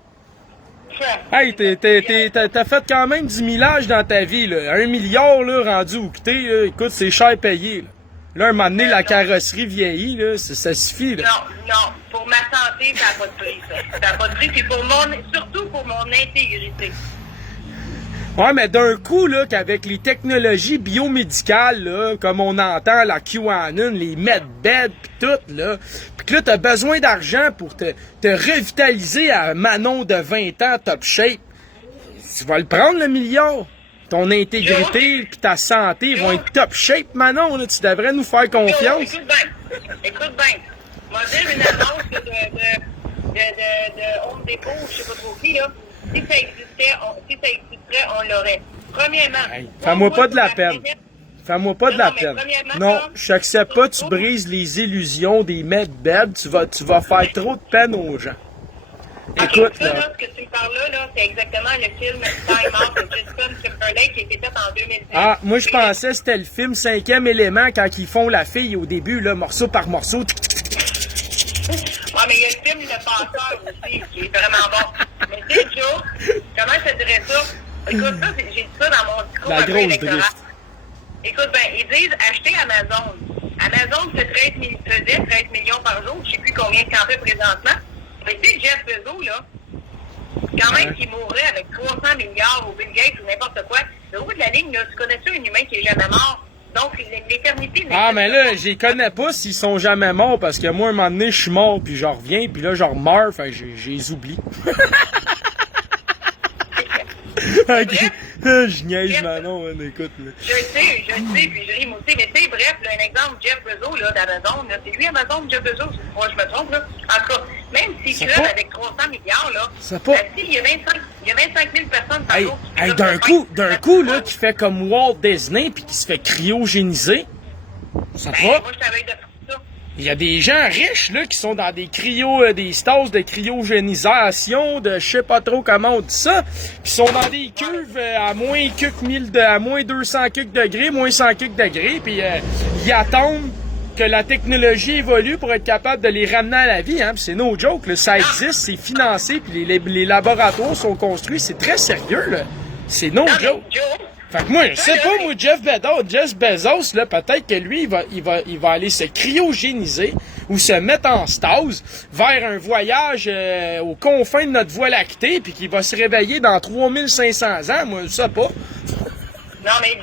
Hey, t'as fait quand même du millage dans ta vie, là. 1 milliard, là, rendu au côté, là. Écoute, c'est cher payé, là. Là, un moment donné, la carrosserie vieillit, là. Ça suffit, là. Non. Pour ma santé, ça n'a pas de prix, ça. Ça n'a pas de prix, puis surtout pour mon intégrité. Ouais, mais d'un coup, là, qu'avec les technologies biomédicales, là, comme on entend, la QAnon, les medbeds, pis tout, là, pis que là, t'as besoin d'argent pour te revitaliser à Manon de 20 ans, top shape. Tu vas le prendre, le milliard. ton intégrité puis ta santé vont être top shape, Manon. Là. Tu devrais nous faire confiance. Écoute bien. Moi, dire une annonce de Home Depot, je sais pas trop qui, là. Si ça existerait, on l'aurait. Premièrement. Hey, fais-moi pas de la peine. Fais-moi pas de la peine. Non, je n'accepte pas, tu brises les illusions des medbeds, tu vas faire trop de peine aux gens. Écoute, ça, là, ce que tu me parles là, c'est exactement le film Time Out de Justin Timberlake qui a été fait en 2010. Ah, moi je pensais que c'était le film 5e élément quand ils font la fille au début, là, morceau par morceau. Ah, mais il y a le film Le Passeur aussi, qui est vraiment bon. Mais tu sais, Joe, comment je te dirais ça? Écoute, ça, j'ai dit ça dans mon discours La un peu grosse électoral. drift. Écoute, ben, ils disent acheter Amazon. Amazon faisait 13 millions par jour. Je sais plus combien de fait présentement. Mais tu sais, Jeff Bezos, là, quand même qu'il mourrait avec 300 milliards ou Bill Gates ou n'importe quoi, le haut de la ligne, là, tu connais-tu un humain qui est jamais mort? Donc, l'éternité... Ah, mais là, je les connais pas s'ils sont jamais morts, parce que moi, un moment donné, je suis mort, puis je reviens, puis là, je meurs, fait que je les oublie. Okay. Je niaise Manon, hein, écoute. Là. Je sais, puis je ris moi aussi. Mais tu sais, bref, là, un exemple, Jeff Bezos, là, d'Amazon, là, c'est lui Amazon, Jeff Bezos, moi je me trompe, là. En tout cas, même s'il crève avec 300 milliards, là, il y a 25 000 personnes par jour qui d'un coup, là, qui fait comme Walt Disney, puis qui se fait cryogéniser, ça va? Moi, je savais de ça. Il y a des gens riches, là, qui sont dans des des stages de cryogénisation, de je sais pas trop comment on dit ça, qui sont dans des cuves à moins 200 degrés, moins 100 degrés, puis ils attendent que la technologie évolue pour être capable de les ramener à la vie, hein, c'est no joke, là, ça existe, c'est financé, puis les laboratoires sont construits, c'est très sérieux, là, c'est no joke. Fait que moi, je sais pas, moi, Jeff Bezos, là, peut-être que lui, il va aller se cryogéniser ou se mettre en stase vers un voyage aux confins de notre Voie lactée, puis qu'il va se réveiller dans 3500 ans, moi, je sais pas. Non, mais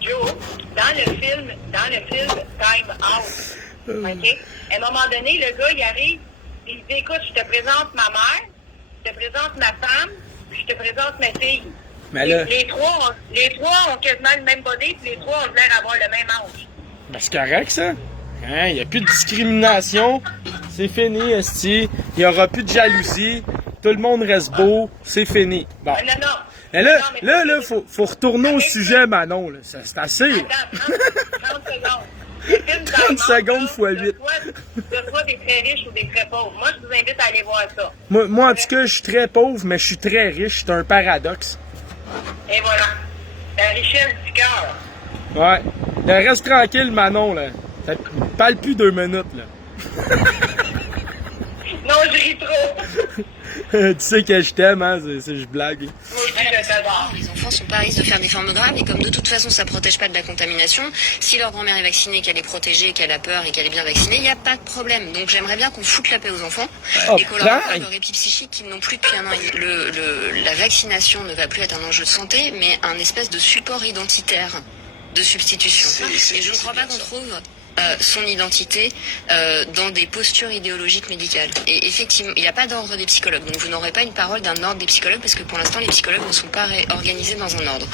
Joe, dans le film Time Out, OK? À un moment donné, le gars, il arrive, il dit, écoute, je te présente ma mère, je te présente ma femme, puis je te présente ma fille. Mais là, les trois ont quasiment le même body, puis les trois ont l'air d'avoir le même âge. Ben, c'est correct, ça. Hein, il n'y a plus de discrimination. C'est fini, esti. Il n'y aura plus de jalousie. Tout le monde reste beau. C'est fini. Bon. Non. Mais là, faut retourner au sujet, Manon. Là. C'est assez. Là. Attends, 30 secondes. 30 secondes fois 8. Soit des très riches ou des très pauvres. Moi, je vous invite à aller voir ça. Moi, en tout cas, je suis très pauvre, mais je suis très riche. C'est un paradoxe. Et voilà. La richesse du cœur. Ouais. Reste tranquille, Manon, là. Ça parle plus 2 minutes, là. Non, je ris trop. Tu sais que je t'aime, hein, je blague. Les enfants sont pas à risque de faire des formes graves et comme de toute façon ça protège pas de la contamination, si leur grand-mère est vaccinée, qu'elle est protégée, qu'elle a peur et qu'elle est bien vaccinée, il n'y a pas de problème. Donc j'aimerais bien qu'on foute la paix aux enfants et qu'on leur accorde le répit psychique qu'ils n'ont plus depuis un an. La vaccination ne va plus être un enjeu de santé, mais un espèce de support identitaire de substitution. Et je ne crois pas qu'on trouve son identité dans des postures idéologiques médicales. Et effectivement, il n'y a pas d'ordre des psychologues. Donc vous n'aurez pas une parole d'un ordre des psychologues parce que pour l'instant, les psychologues ne sont pas organisés dans un ordre.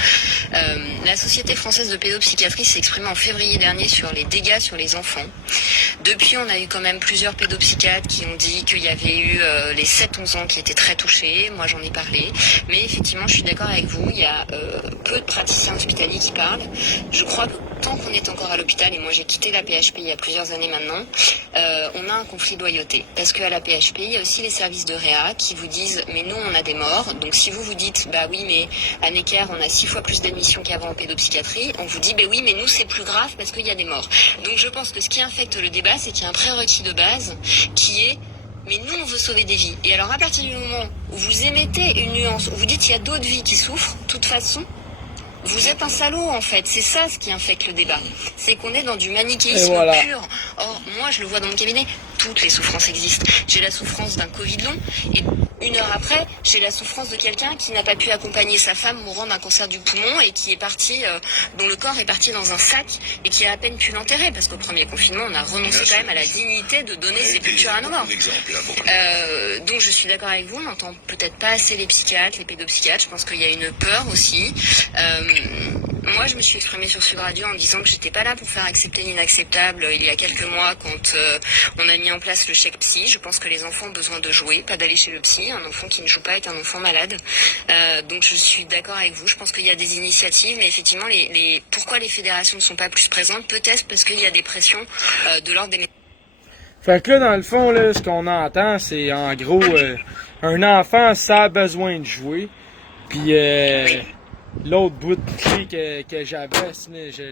La Société française de pédopsychiatrie s'est exprimée en février dernier sur les dégâts sur les enfants. Depuis, on a eu quand même plusieurs pédopsychiatres qui ont dit qu'il y avait eu les 7-11 ans qui étaient très touchés. Moi, j'en ai parlé. Mais effectivement, je suis d'accord avec vous. Il y a peu de praticiens hospitaliers qui parlent. Je crois que tant qu'on est encore à l'hôpital, et moi j'ai quitté la PHP il y a plusieurs années maintenant, on a un conflit de loyauté. Parce qu'à la PHP, il y a aussi les services de réa qui vous disent « mais nous, on a des morts ». Donc si vous vous dites « bah oui, mais à Necker, on a 6 fois plus d'admissions qu'avant en pédopsychiatrie », on vous dit « bah oui, mais nous, c'est plus grave parce qu'il y a des morts ». Donc je pense que ce qui infecte le débat, c'est qu'il y a un prérequis de base qui est mais nous, on veut sauver des vies. Et alors, à partir du moment où vous émettez une nuance, où vous dites qu'il y a d'autres vies qui souffrent, de toute façon, vous êtes un salaud, en fait. C'est ça ce qui infecte le débat. C'est qu'on est dans du manichéisme pur. Or, moi, je le vois dans mon cabinet, toutes les souffrances existent. J'ai la souffrance d'un Covid long, et 1 heure après, j'ai la souffrance de quelqu'un qui n'a pas pu accompagner sa femme mourant d'un cancer du poumon et qui est parti, dont le corps est parti dans un sac et qui a à peine pu l'enterrer parce qu'au premier confinement, on a renoncé quand même à la dignité de donner sépulture à nos morts. Donc je suis d'accord avec vous, on n'entend peut-être pas assez les psychiatres, les pédopsychiatres. Je pense qu'il y a une peur aussi. Moi, je me suis exprimée sur Sud Radio en disant que j'étais pas là pour faire accepter l'inacceptable il y a quelques mois quand on a mis en place le chèque psy. Je pense que les enfants ont besoin de jouer, pas d'aller chez le psy. Un enfant qui ne joue pas est un enfant malade. Donc je suis d'accord avec vous. Je pense qu'il y a des initiatives, mais effectivement, pourquoi les fédérations ne sont pas plus présentes? Peut-être parce qu'il y a des pressions de l'ordre des... Fait que là, dans le fond, là, ce qu'on entend, c'est en gros, un enfant, ça a besoin de jouer. Puis l'autre bout de clé que j'avais,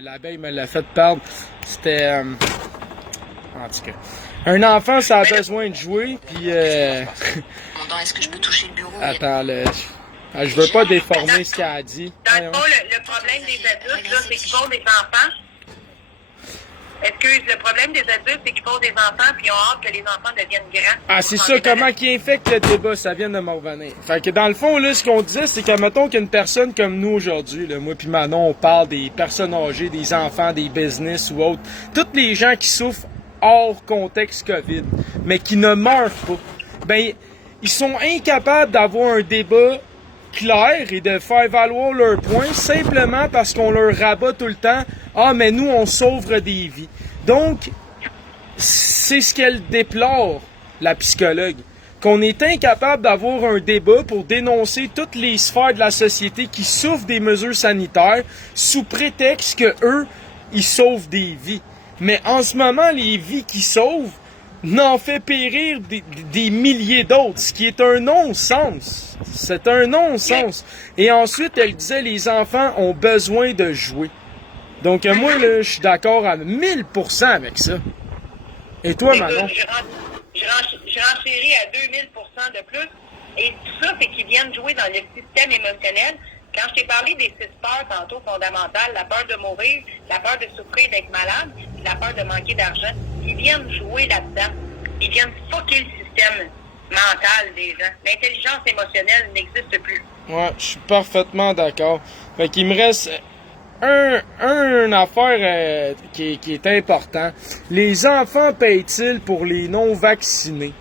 l'abeille me l'a fait perdre, c'était... en tout cas, un enfant, ça a besoin de jouer, puis... Est-ce que je peux toucher le bureau? Attends, je veux pas déformer ce qu'elle a dit. Dans le fond, le problème des adultes, là, c'est qu'ils font des enfants. Excuse, le problème des adultes, c'est qu'ils font des enfants puis ils ont hâte que les enfants deviennent grands. Ah, c'est ça, comment qui infecte le débat, ça vient de me revenir. Fait que dans le fond, là, ce qu'on disait, c'est que, mettons qu'une personne comme nous aujourd'hui, là, moi puis Manon, on parle des personnes âgées, des enfants, des business ou autres, tous les gens qui souffrent hors contexte COVID, mais qui ne meurent pas, ben, ils sont incapables d'avoir un débat clair et de faire valoir leurs points simplement parce qu'on leur rabat tout le temps « Ah, mais nous, on sauve des vies. » Donc, c'est ce qu'elle déplore, la psychologue, qu'on est incapable d'avoir un débat pour dénoncer toutes les sphères de la société qui souffrent des mesures sanitaires sous prétexte que eux, ils sauvent des vies. Mais en ce moment, les vies qu'ils sauvent n'en fait périr des milliers d'autres, ce qui est un non-sens. C'est un non-sens. Et ensuite, elle disait, les enfants ont besoin de jouer. Donc, moi, là, je suis d'accord à 1000% avec ça. Et toi, Manon? Je renchéris à 2000% de plus. Et tout ça, c'est qu'ils viennent jouer dans le système émotionnel. Quand je t'ai parlé des 6 peurs tantôt fondamentales, la peur de mourir, la peur de souffrir, d'être malade, la peur de manquer d'argent, ils viennent jouer là-dedans. Ils viennent fucker le système mental des gens. L'intelligence émotionnelle n'existe plus. Ouais, je suis parfaitement d'accord. Fait qu'il me reste une affaire qui est important. Les enfants payent-ils pour les non-vaccinés?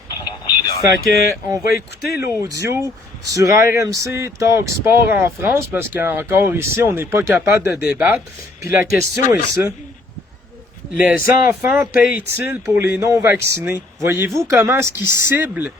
Fait que on va écouter l'audio sur RMC Talk Sport en France parce qu'encore ici, on n'est pas capable de débattre. Puis la question est ça. Les enfants payent-ils pour les non-vaccinés? Voyez-vous comment est-ce qu'ils ciblent?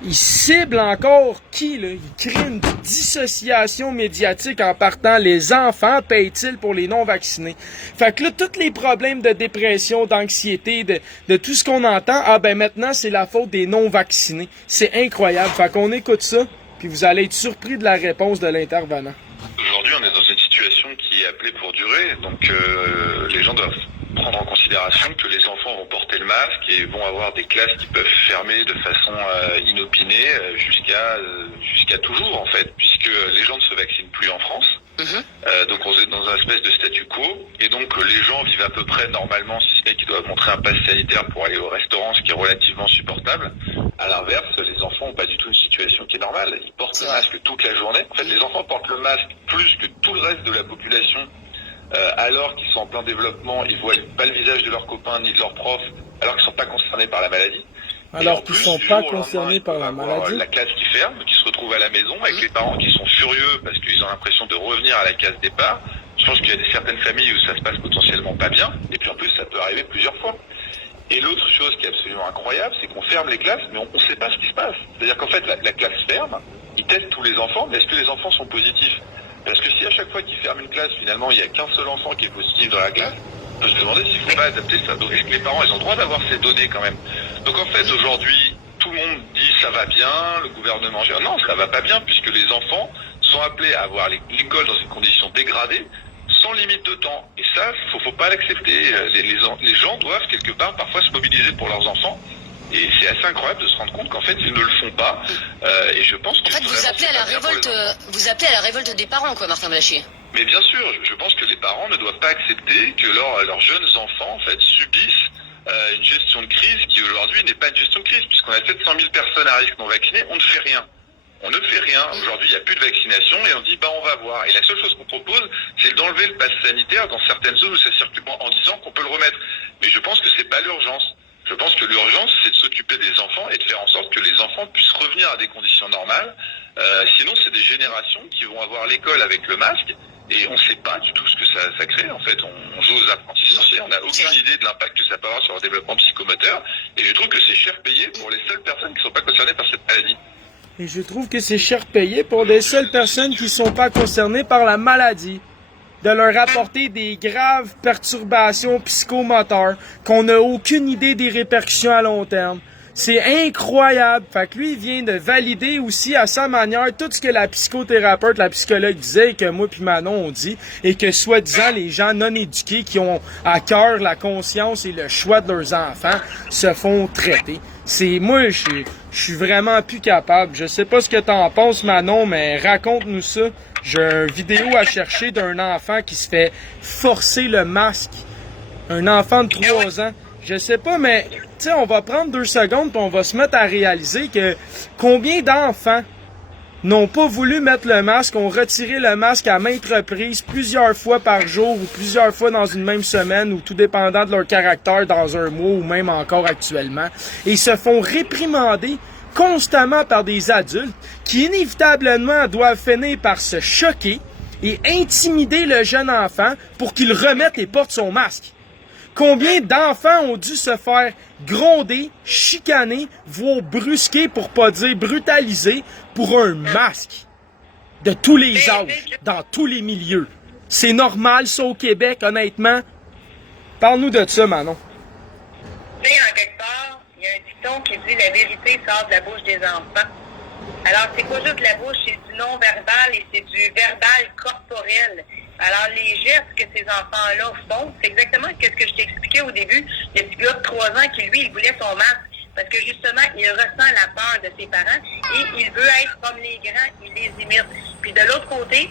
Ils ciblent encore qui, là? Ils créent une dissociation médiatique en partant. Les enfants payent-ils pour les non-vaccinés? Fait que là, tous les problèmes de dépression, d'anxiété, de tout ce qu'on entend, ah ben maintenant, c'est la faute des non-vaccinés. C'est incroyable. Fait qu'on écoute ça, puis vous allez être surpris de la réponse de l'intervenant. Aujourd'hui, on est dans une situation qui est appelée pour durer, donc les gens doivent prendre en considération que les enfants vont porter le masque et vont avoir des classes qui peuvent fermer de façon inopinée jusqu'à toujours en fait, puisque les gens ne se vaccinent plus en France. Donc on est dans un espèce de statu quo et donc les gens vivent à peu près normalement, si ce n'est qu'ils doivent montrer un pass sanitaire pour aller au restaurant, ce qui est relativement supportable. À l'inverse, les enfants n'ont pas du tout une situation qui est normale. Ils portent le masque toute la journée. En fait, les enfants portent le masque plus que tout le reste de la population. Alors qu'ils sont en plein développement, ils voient pas le visage de leurs copains ni de leurs profs, alors qu'ils sont pas concernés par la maladie. Alors qu'ils sont pas concernés par la maladie. La classe qui ferme, qui se retrouve à la maison avec les parents qui sont furieux parce qu'ils ont l'impression de revenir à la case départ. Je pense qu'il y a certaines familles où ça se passe potentiellement pas bien, et puis en plus ça peut arriver plusieurs fois. Et l'autre chose qui est absolument incroyable, c'est qu'on ferme les classes, mais on ne sait pas ce qui se passe. C'est-à-dire qu'en fait, la classe ferme, ils testent tous les enfants, mais est-ce que les enfants sont positifs? Parce que si à chaque fois qu'ils ferment une classe, finalement, il n'y a qu'un seul enfant qui est positif dans la classe, on peut se demander s'il ne faut pas adapter ça. Donc est-ce que les parents, ils ont le droit d'avoir ces données quand même? Donc en fait, aujourd'hui, tout le monde dit ça va bien, le gouvernement gère. Non, ça va pas bien, puisque les enfants sont appelés à avoir l'école dans une condition dégradée, sans limite de temps. Et ça, faut pas l'accepter. Les gens doivent quelque part parfois se mobiliser pour leurs enfants. Et c'est assez incroyable de se rendre compte qu'en fait ils ne le font pas. Et je pense que en fait vous appelez à la révolte des parents, quoi, Martin Blachier. Mais bien sûr, je pense que les parents ne doivent pas accepter que leurs jeunes enfants en fait subissent une gestion de crise qui aujourd'hui n'est pas une gestion de crise, puisqu'on a 700 000 personnes à risque non vaccinées, on ne fait rien. On ne fait rien. Aujourd'hui, il n'y a plus de vaccination et on dit, on va voir. Et la seule chose qu'on propose, c'est d'enlever le pass sanitaire dans certaines zones où ça circule en disant qu'on peut le remettre. Mais je pense que c'est pas l'urgence. Je pense que l'urgence, c'est de s'occuper des enfants et de faire en sorte que les enfants puissent revenir à des conditions normales. Sinon, c'est des générations qui vont avoir l'école avec le masque et on ne sait pas du tout ce que ça crée. En fait, on joue aux apprentis sorciers, on n'a aucune idée de l'impact que ça peut avoir sur leur développement psychomoteur. Et je trouve que c'est cher payé pour les seules personnes qui ne sont pas concernées par cette maladie. Et je trouve que c'est cher payé pour les seules personnes qui ne sont pas concernées par la maladie. De leur apporter des graves perturbations psychomoteurs qu'on n'a aucune idée des répercussions à long terme. C'est incroyable. Fait que lui, il vient de valider aussi à sa manière tout ce que la psychothérapeute, la psychologue disait et que moi puis Manon on dit, et que soi-disant les gens non éduqués qui ont à cœur la conscience et le choix de leurs enfants se font traiter. Moi, je suis vraiment plus capable. Je sais pas ce que t'en penses, Manon, mais raconte-nous ça. J'ai une vidéo à chercher d'un enfant qui se fait forcer le masque. Un enfant de 3 ans. Je sais pas, mais tu sais, on va prendre 2 secondes puis on va se mettre à réaliser que combien d'enfants n'ont pas voulu mettre le masque, ont retiré le masque à maintes reprises, plusieurs fois par jour ou plusieurs fois dans une même semaine ou tout dépendant de leur caractère dans un mois ou même encore actuellement, et se font réprimander constamment par des adultes qui inévitablement doivent finir par se choquer et intimider le jeune enfant pour qu'il remette et porte son masque. Combien d'enfants ont dû se faire gronder, chicaner, voire brusquer, pour pas dire brutaliser, pour un masque? De tous les âges, dans tous les milieux. C'est normal, ça, au Québec, honnêtement? Parle-nous de ça, Manon. Tu sais, en quelque part, il y a un dicton qui dit « La vérité sort de la bouche des enfants ». Alors, c'est pas juste la bouche, c'est du non-verbal et c'est du verbal corporel. Alors, les gestes que ces enfants-là font, c'est exactement ce que je t'ai expliqué au début. Le petit gars de 3 ans qui, lui, il voulait son masque parce que, justement, il ressent la peur de ses parents et il veut être comme les grands, il les imite. Puis de l'autre côté,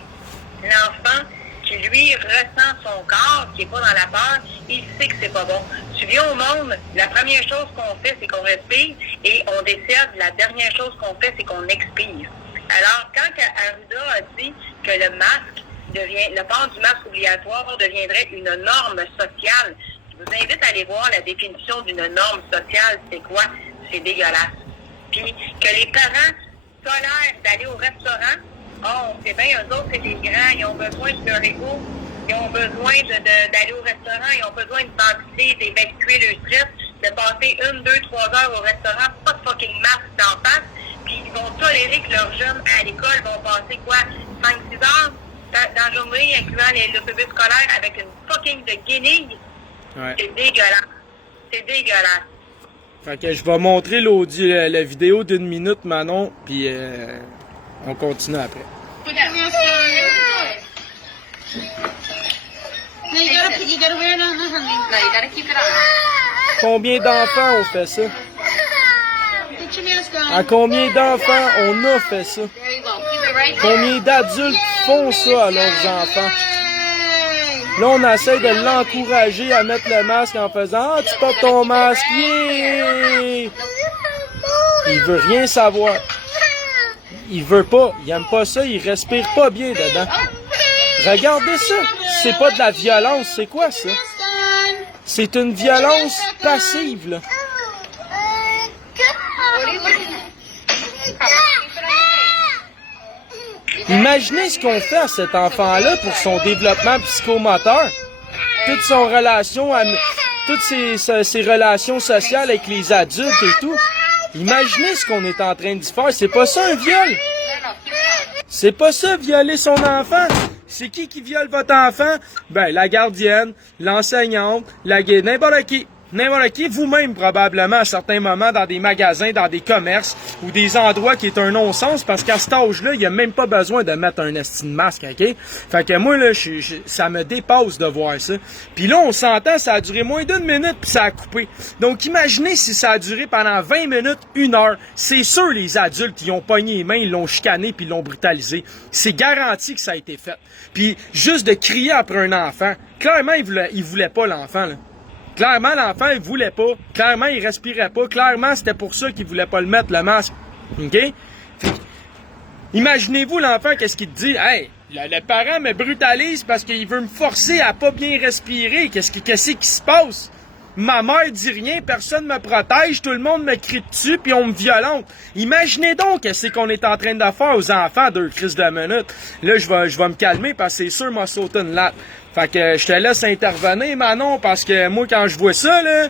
l'enfant qui, lui, ressent son corps, qui n'est pas dans la peur, il sait que c'est pas bon. Tu viens au monde, la première chose qu'on fait, c'est qu'on respire et on décède. La dernière chose qu'on fait, c'est qu'on expire. Alors, quand Arruda a dit que le port du masque obligatoire deviendrait une norme sociale, je vous invite à aller voir la définition d'une norme sociale. C'est quoi? C'est dégueulasse. Puis, que les parents tolèrent d'aller au restaurant, on sait bien, eux autres, c'est des grands, ils ont besoin de leur ego, ils ont besoin d'aller au restaurant, ils ont besoin de ventiler, d'évacuer le stress, de passer 1, 2, 3 heures au restaurant, pas de fucking masque d'en face, puis ils vont tolérer que leurs jeunes à l'école vont passer quoi? 5-6 heures dans la journée, incluant l'autobus scolaire avec une fucking de guenilles. Ouais. C'est dégueulasse. C'est dégueulasse. Fait que je vais montrer la vidéo d'1 minute, Manon, puis on continue après. Combien d'enfants ont fait ça? À combien d'enfants on a fait ça? Combien d'adultes font ça à leurs enfants? Là, on essaie de l'encourager à mettre le masque en faisant « Ah, tu portes ton masque, yeah! » Il veut rien savoir. Il veut pas, il aime pas ça, il respire pas bien dedans. Regardez ça, c'est pas de la violence, c'est quoi ça? C'est une violence passive, là. Imaginez ce qu'on fait à cet enfant-là pour son développement psychomoteur. Toutes ses relations sociales avec les adultes et tout. Imaginez ce qu'on est en train d'y faire. C'est pas ça un viol. C'est pas ça violer son enfant. C'est qui viole votre enfant? Ben, la gardienne, l'enseignante, n'importe qui. N'importe qui, vous-même probablement à certains moments dans des magasins, dans des commerces ou des endroits qui est un non-sens parce qu'à cet âge-là, il n'y a même pas besoin de mettre un esti de masque, ok? Fait que moi, là, ça me dépasse de voir ça. Puis là, on s'entend, ça a duré moins d'1 minute puis ça a coupé. Donc imaginez si ça a duré pendant 20 minutes, 1 heure. C'est sûr les adultes, ils ont pogné les mains, ils l'ont chicané puis ils l'ont brutalisé. C'est garanti que ça a été fait. Puis juste de crier après un enfant, clairement, il voulait pas l'enfant, là. Clairement, l'enfant, il voulait pas. Clairement, il respirait pas. Clairement, c'était pour ça qu'il voulait pas le mettre, le masque. OK? Fait que, imaginez-vous l'enfant, qu'est-ce qu'il te dit? Hey, le parent me brutalise parce qu'il veut me forcer à pas bien respirer. Qu'est-ce qui se passe? Ma mère dit rien, personne me protège, tout le monde me crie dessus, puis on me violente. Imaginez donc qu'est-ce qu'on est en train de faire aux enfants deux crises de minutes. Là, je vais me calmer parce que c'est sûr m'a sauté une latte. Fait que je te laisse intervenir, Manon, parce que moi, quand je vois ça, là,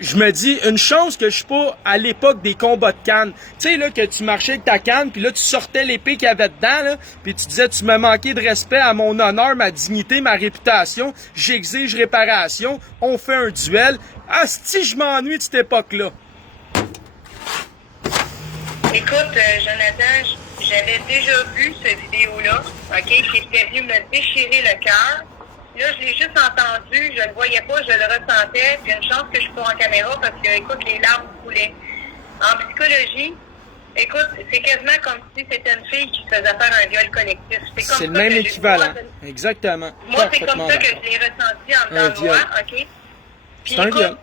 je me dis, une chance que je suis pas à l'époque des combats de canne. Tu sais, là, que tu marchais avec ta canne, puis là, tu sortais l'épée qu'il y avait dedans, là, puis tu disais, tu m'as manqué de respect à mon honneur, ma dignité, ma réputation, j'exige réparation, on fait un duel. Asti, je m'ennuie de cette époque-là. Écoute, Jonathan, j'avais déjà vu cette vidéo-là, OK, qui était venu me déchirer le cœur. Là, je l'ai juste entendu, je le voyais pas, je le ressentais, puis une chance que je suis pas en caméra parce que, écoute, les larmes coulaient. En psychologie, écoute, c'est quasiment comme si c'était une fille qui se faisait faire un viol collectif. C'est le même équivalent. Exactement. Moi, c'est comme ça que je l'ai ressenti en dedans de moi, OK? Puis écoute,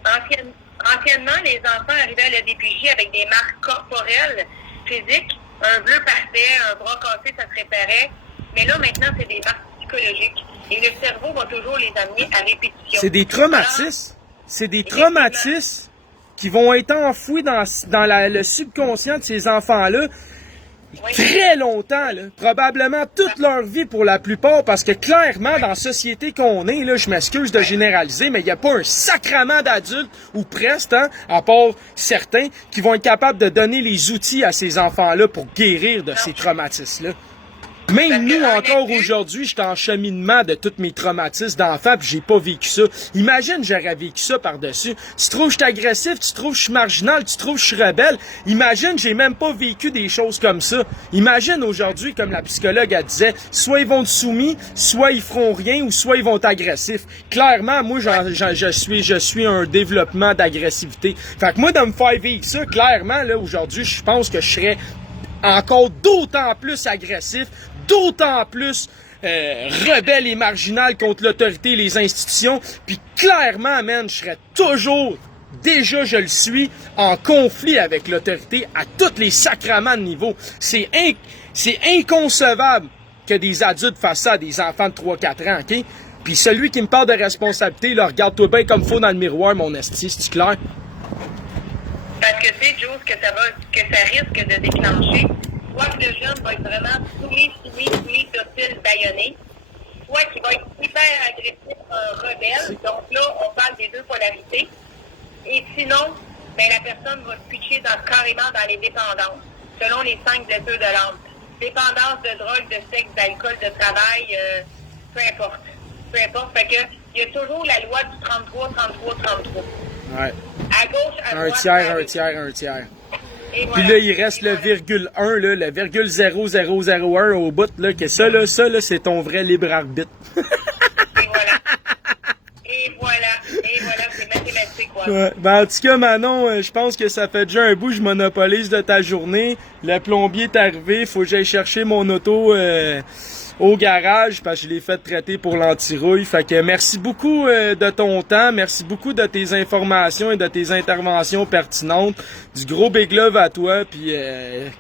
anciennement, les enfants arrivaient à la DPJ avec des marques corporelles, physiques, un bleu parfait, un bras cassé, ça se réparait. Mais là, maintenant, c'est des marques psychologiques. Et le cerveau va toujours les amener à répétition. C'est des traumatismes. C'est des traumatismes qui vont être enfouis dans le subconscient de ces enfants-là très longtemps, là. Probablement toute leur vie pour la plupart, parce que clairement, dans la société qu'on est, là, je m'excuse de généraliser, mais il n'y a pas un sacrement d'adultes, ou presque, hein, à part certains, qui vont être capables de donner les outils à ces enfants-là pour guérir de ces traumatismes-là. Même nous, encore aujourd'hui, je suis en cheminement de tous mes traumatismes d'enfant, puis j'ai pas vécu ça. Imagine, j'aurais vécu ça par-dessus. Tu trouves que je suis agressif, tu trouves que je suis marginal, tu trouves que je suis rebelle. Imagine, j'ai même pas vécu des choses comme ça. Imagine aujourd'hui, comme la psychologue elle disait, soit ils vont te soumis, soit ils feront rien, ou soit ils vont être agressifs. Clairement, moi, je suis un développement d'agressivité. Fait que moi, de me faire vivre ça, clairement, là, aujourd'hui, je pense que je serais encore d'autant plus agressif, d'autant plus rebelle et marginal contre l'autorité et les institutions. Puis clairement, man, je serais toujours, déjà je le suis, en conflit avec l'autorité à tous les sacrements de niveau. C'est inconcevable que des adultes fassent ça à des enfants de 3-4 ans, OK? Puis celui qui me parle de responsabilité, là, regarde-toi bien comme faut dans le miroir, mon esti, c'est clair? Parce que tu sais, Joe, que ça risque de déclencher, soit que le jeune va être vraiment soumis, docile, bâillonné, soit qu'il va être hyper agressif, rebelle. Donc là, on parle des deux polarités. Et sinon, ben, la personne va se pitcher carrément dans les dépendances, selon les 5 blessures de l'âme. Dépendance de drogue, de sexe, d'alcool, de travail, peu importe. Peu importe. Fait que, il y a toujours la loi du 33. Ouais. À gauche, à droite. Un tiers. Et puis là, il reste le virgule 1, là, le virgule 0001 au bout, là, que ça, là, c'est ton vrai libre arbitre. Et voilà, c'est mathématique, quoi. Ouais. Ben, en tout cas, Manon, je pense que ça fait déjà un bout que je monopolise de ta journée. Le plombier est arrivé, faut que j'aille chercher mon auto au garage parce que je l'ai fait traiter pour l'antirouille. Fait que merci beaucoup de ton temps, merci beaucoup de tes informations et de tes interventions pertinentes. Du gros big love à toi, puis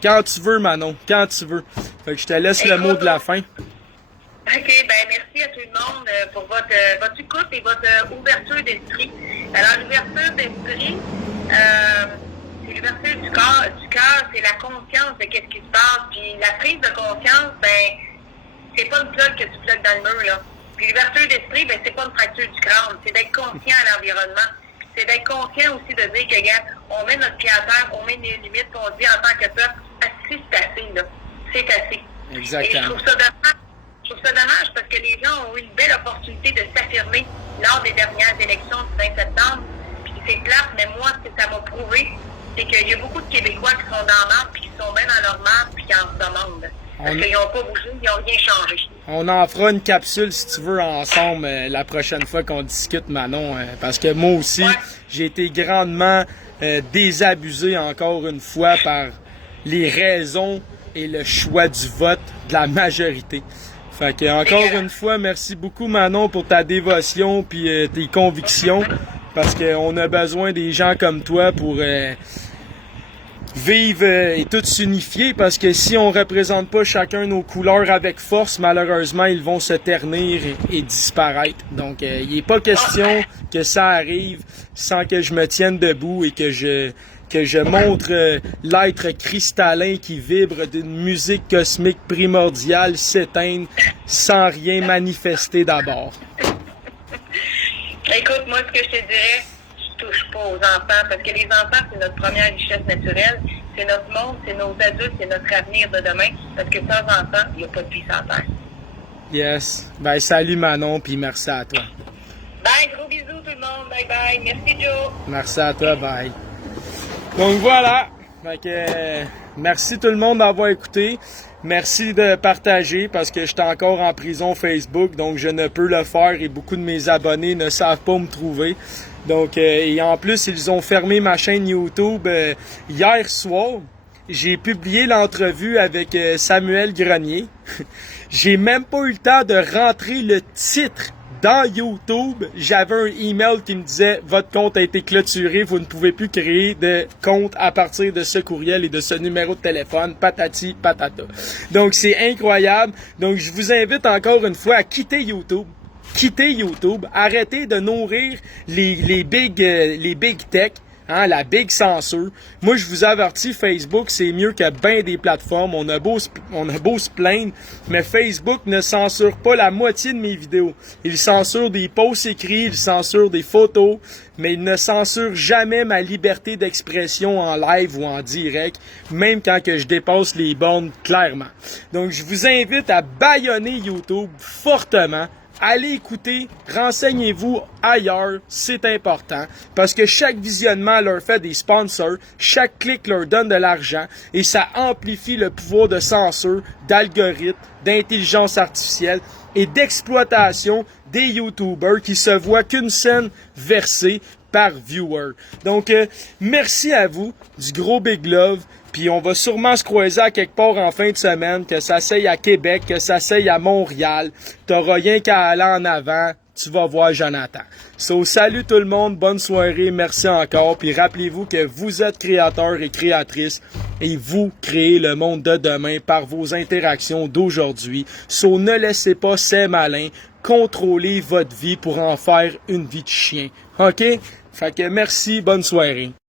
quand tu veux, Manon, quand tu veux. Fait que je te laisse le mot de la fin. OK, ben merci à tout le monde pour votre écoute et votre ouverture d'esprit. Alors, l'ouverture d'esprit, c'est l'ouverture du cœur, c'est la conscience de qu'est-ce qui se passe. Puis la prise de conscience, ben, c'est pas une plug que tu plugues dans le mur, là. Puis l'ouverture d'esprit, ben, c'est pas une fracture du crâne, c'est d'être conscient à l'environnement. C'est d'être conscient aussi de dire que, gars, on met notre pied à terre, on met les limites qu'on dit en tant que peuple. Assez, c'est assez, là. C'est assez. Exactement. Et je trouve ça dommage parce que les gens ont eu une belle opportunité de s'affirmer lors des dernières élections du 20 septembre. Puis c'est plate, mais moi, ce que ça m'a prouvé, c'est qu'il y a beaucoup de Québécois qui sont dans marde, puis qui sont bien dans leur marde, puis qui en se demandent. Parce qu'ils n'ont pas bougé, ils n'ont rien changé. On en fera une capsule, si tu veux, ensemble la prochaine fois qu'on discute, Manon. Parce que moi aussi, j'ai été grandement désabusé, encore une fois, par les raisons et le choix du vote de la majorité. Fait que, encore une fois, merci beaucoup, Manon, pour ta dévotion puis tes convictions. parce qu'on a besoin des gens comme toi pour vivre et tout s'unifier, parce que si on représente pas chacun nos couleurs avec force, malheureusement, ils vont se ternir et disparaître. Donc, il n'est pas question que ça arrive sans que je me tienne debout et que je montre l'être cristallin qui vibre d'une musique cosmique primordiale s'éteindre sans rien manifester d'abord. Écoute, moi, ce que je te dirais, je touche pas aux enfants, parce que les enfants, c'est notre première richesse naturelle. C'est notre monde, c'est nos adultes, c'est notre avenir de demain. Parce que sans enfants, il n'y a pas de vie sans terre. Yes. Ben, salut Manon, puis merci à toi. Bye, gros bisous tout le monde. Bye bye. Merci Joe. Merci à toi, bye. Donc voilà. Fait que, merci tout le monde d'avoir écouté. Merci de partager parce que j'étais encore en prison Facebook, donc je ne peux le faire et beaucoup de mes abonnés ne savent pas me trouver. Donc, et en plus, ils ont fermé ma chaîne YouTube hier soir. J'ai publié l'entrevue avec Samuel Grenier. J'ai même pas eu le temps de rentrer le titre dans YouTube. J'avais un email qui me disait « Votre compte a été clôturé, vous ne pouvez plus créer de compte à partir de ce courriel et de ce numéro de téléphone. » Patati, patata. Donc, c'est incroyable. Donc, je vous invite encore une fois à quitter YouTube. Quittez YouTube, arrêtez de nourrir les big tech, hein, la big censure. Moi, je vous avertis, Facebook, c'est mieux que bien des plateformes. On a beau se plaindre, mais Facebook ne censure pas la moitié de mes vidéos. Il censure des posts écrits, il censure des photos, mais il ne censure jamais ma liberté d'expression en live ou en direct, même quand que je dépasse les bornes clairement. Donc, je vous invite à bâillonner YouTube fortement. Allez écouter, renseignez-vous ailleurs, c'est important, parce que chaque visionnement leur fait des sponsors, chaque clic leur donne de l'argent, et ça amplifie le pouvoir de censure, d'algorithmes, d'intelligence artificielle et d'exploitation des YouTubers qui se voient qu'une scène versée par viewer. Donc, merci à vous, du gros big love. Puis on va sûrement se croiser à quelque part en fin de semaine, que ça s'aille à Québec, que ça s'aille à Montréal. T'auras rien qu'à aller en avant, tu vas voir Jonathan. So, salut tout le monde, bonne soirée, merci encore. Puis rappelez-vous que vous êtes créateurs et créatrices et vous créez le monde de demain par vos interactions d'aujourd'hui. So, ne laissez pas ces malins contrôler votre vie pour en faire une vie de chien. OK? Fait que merci, bonne soirée.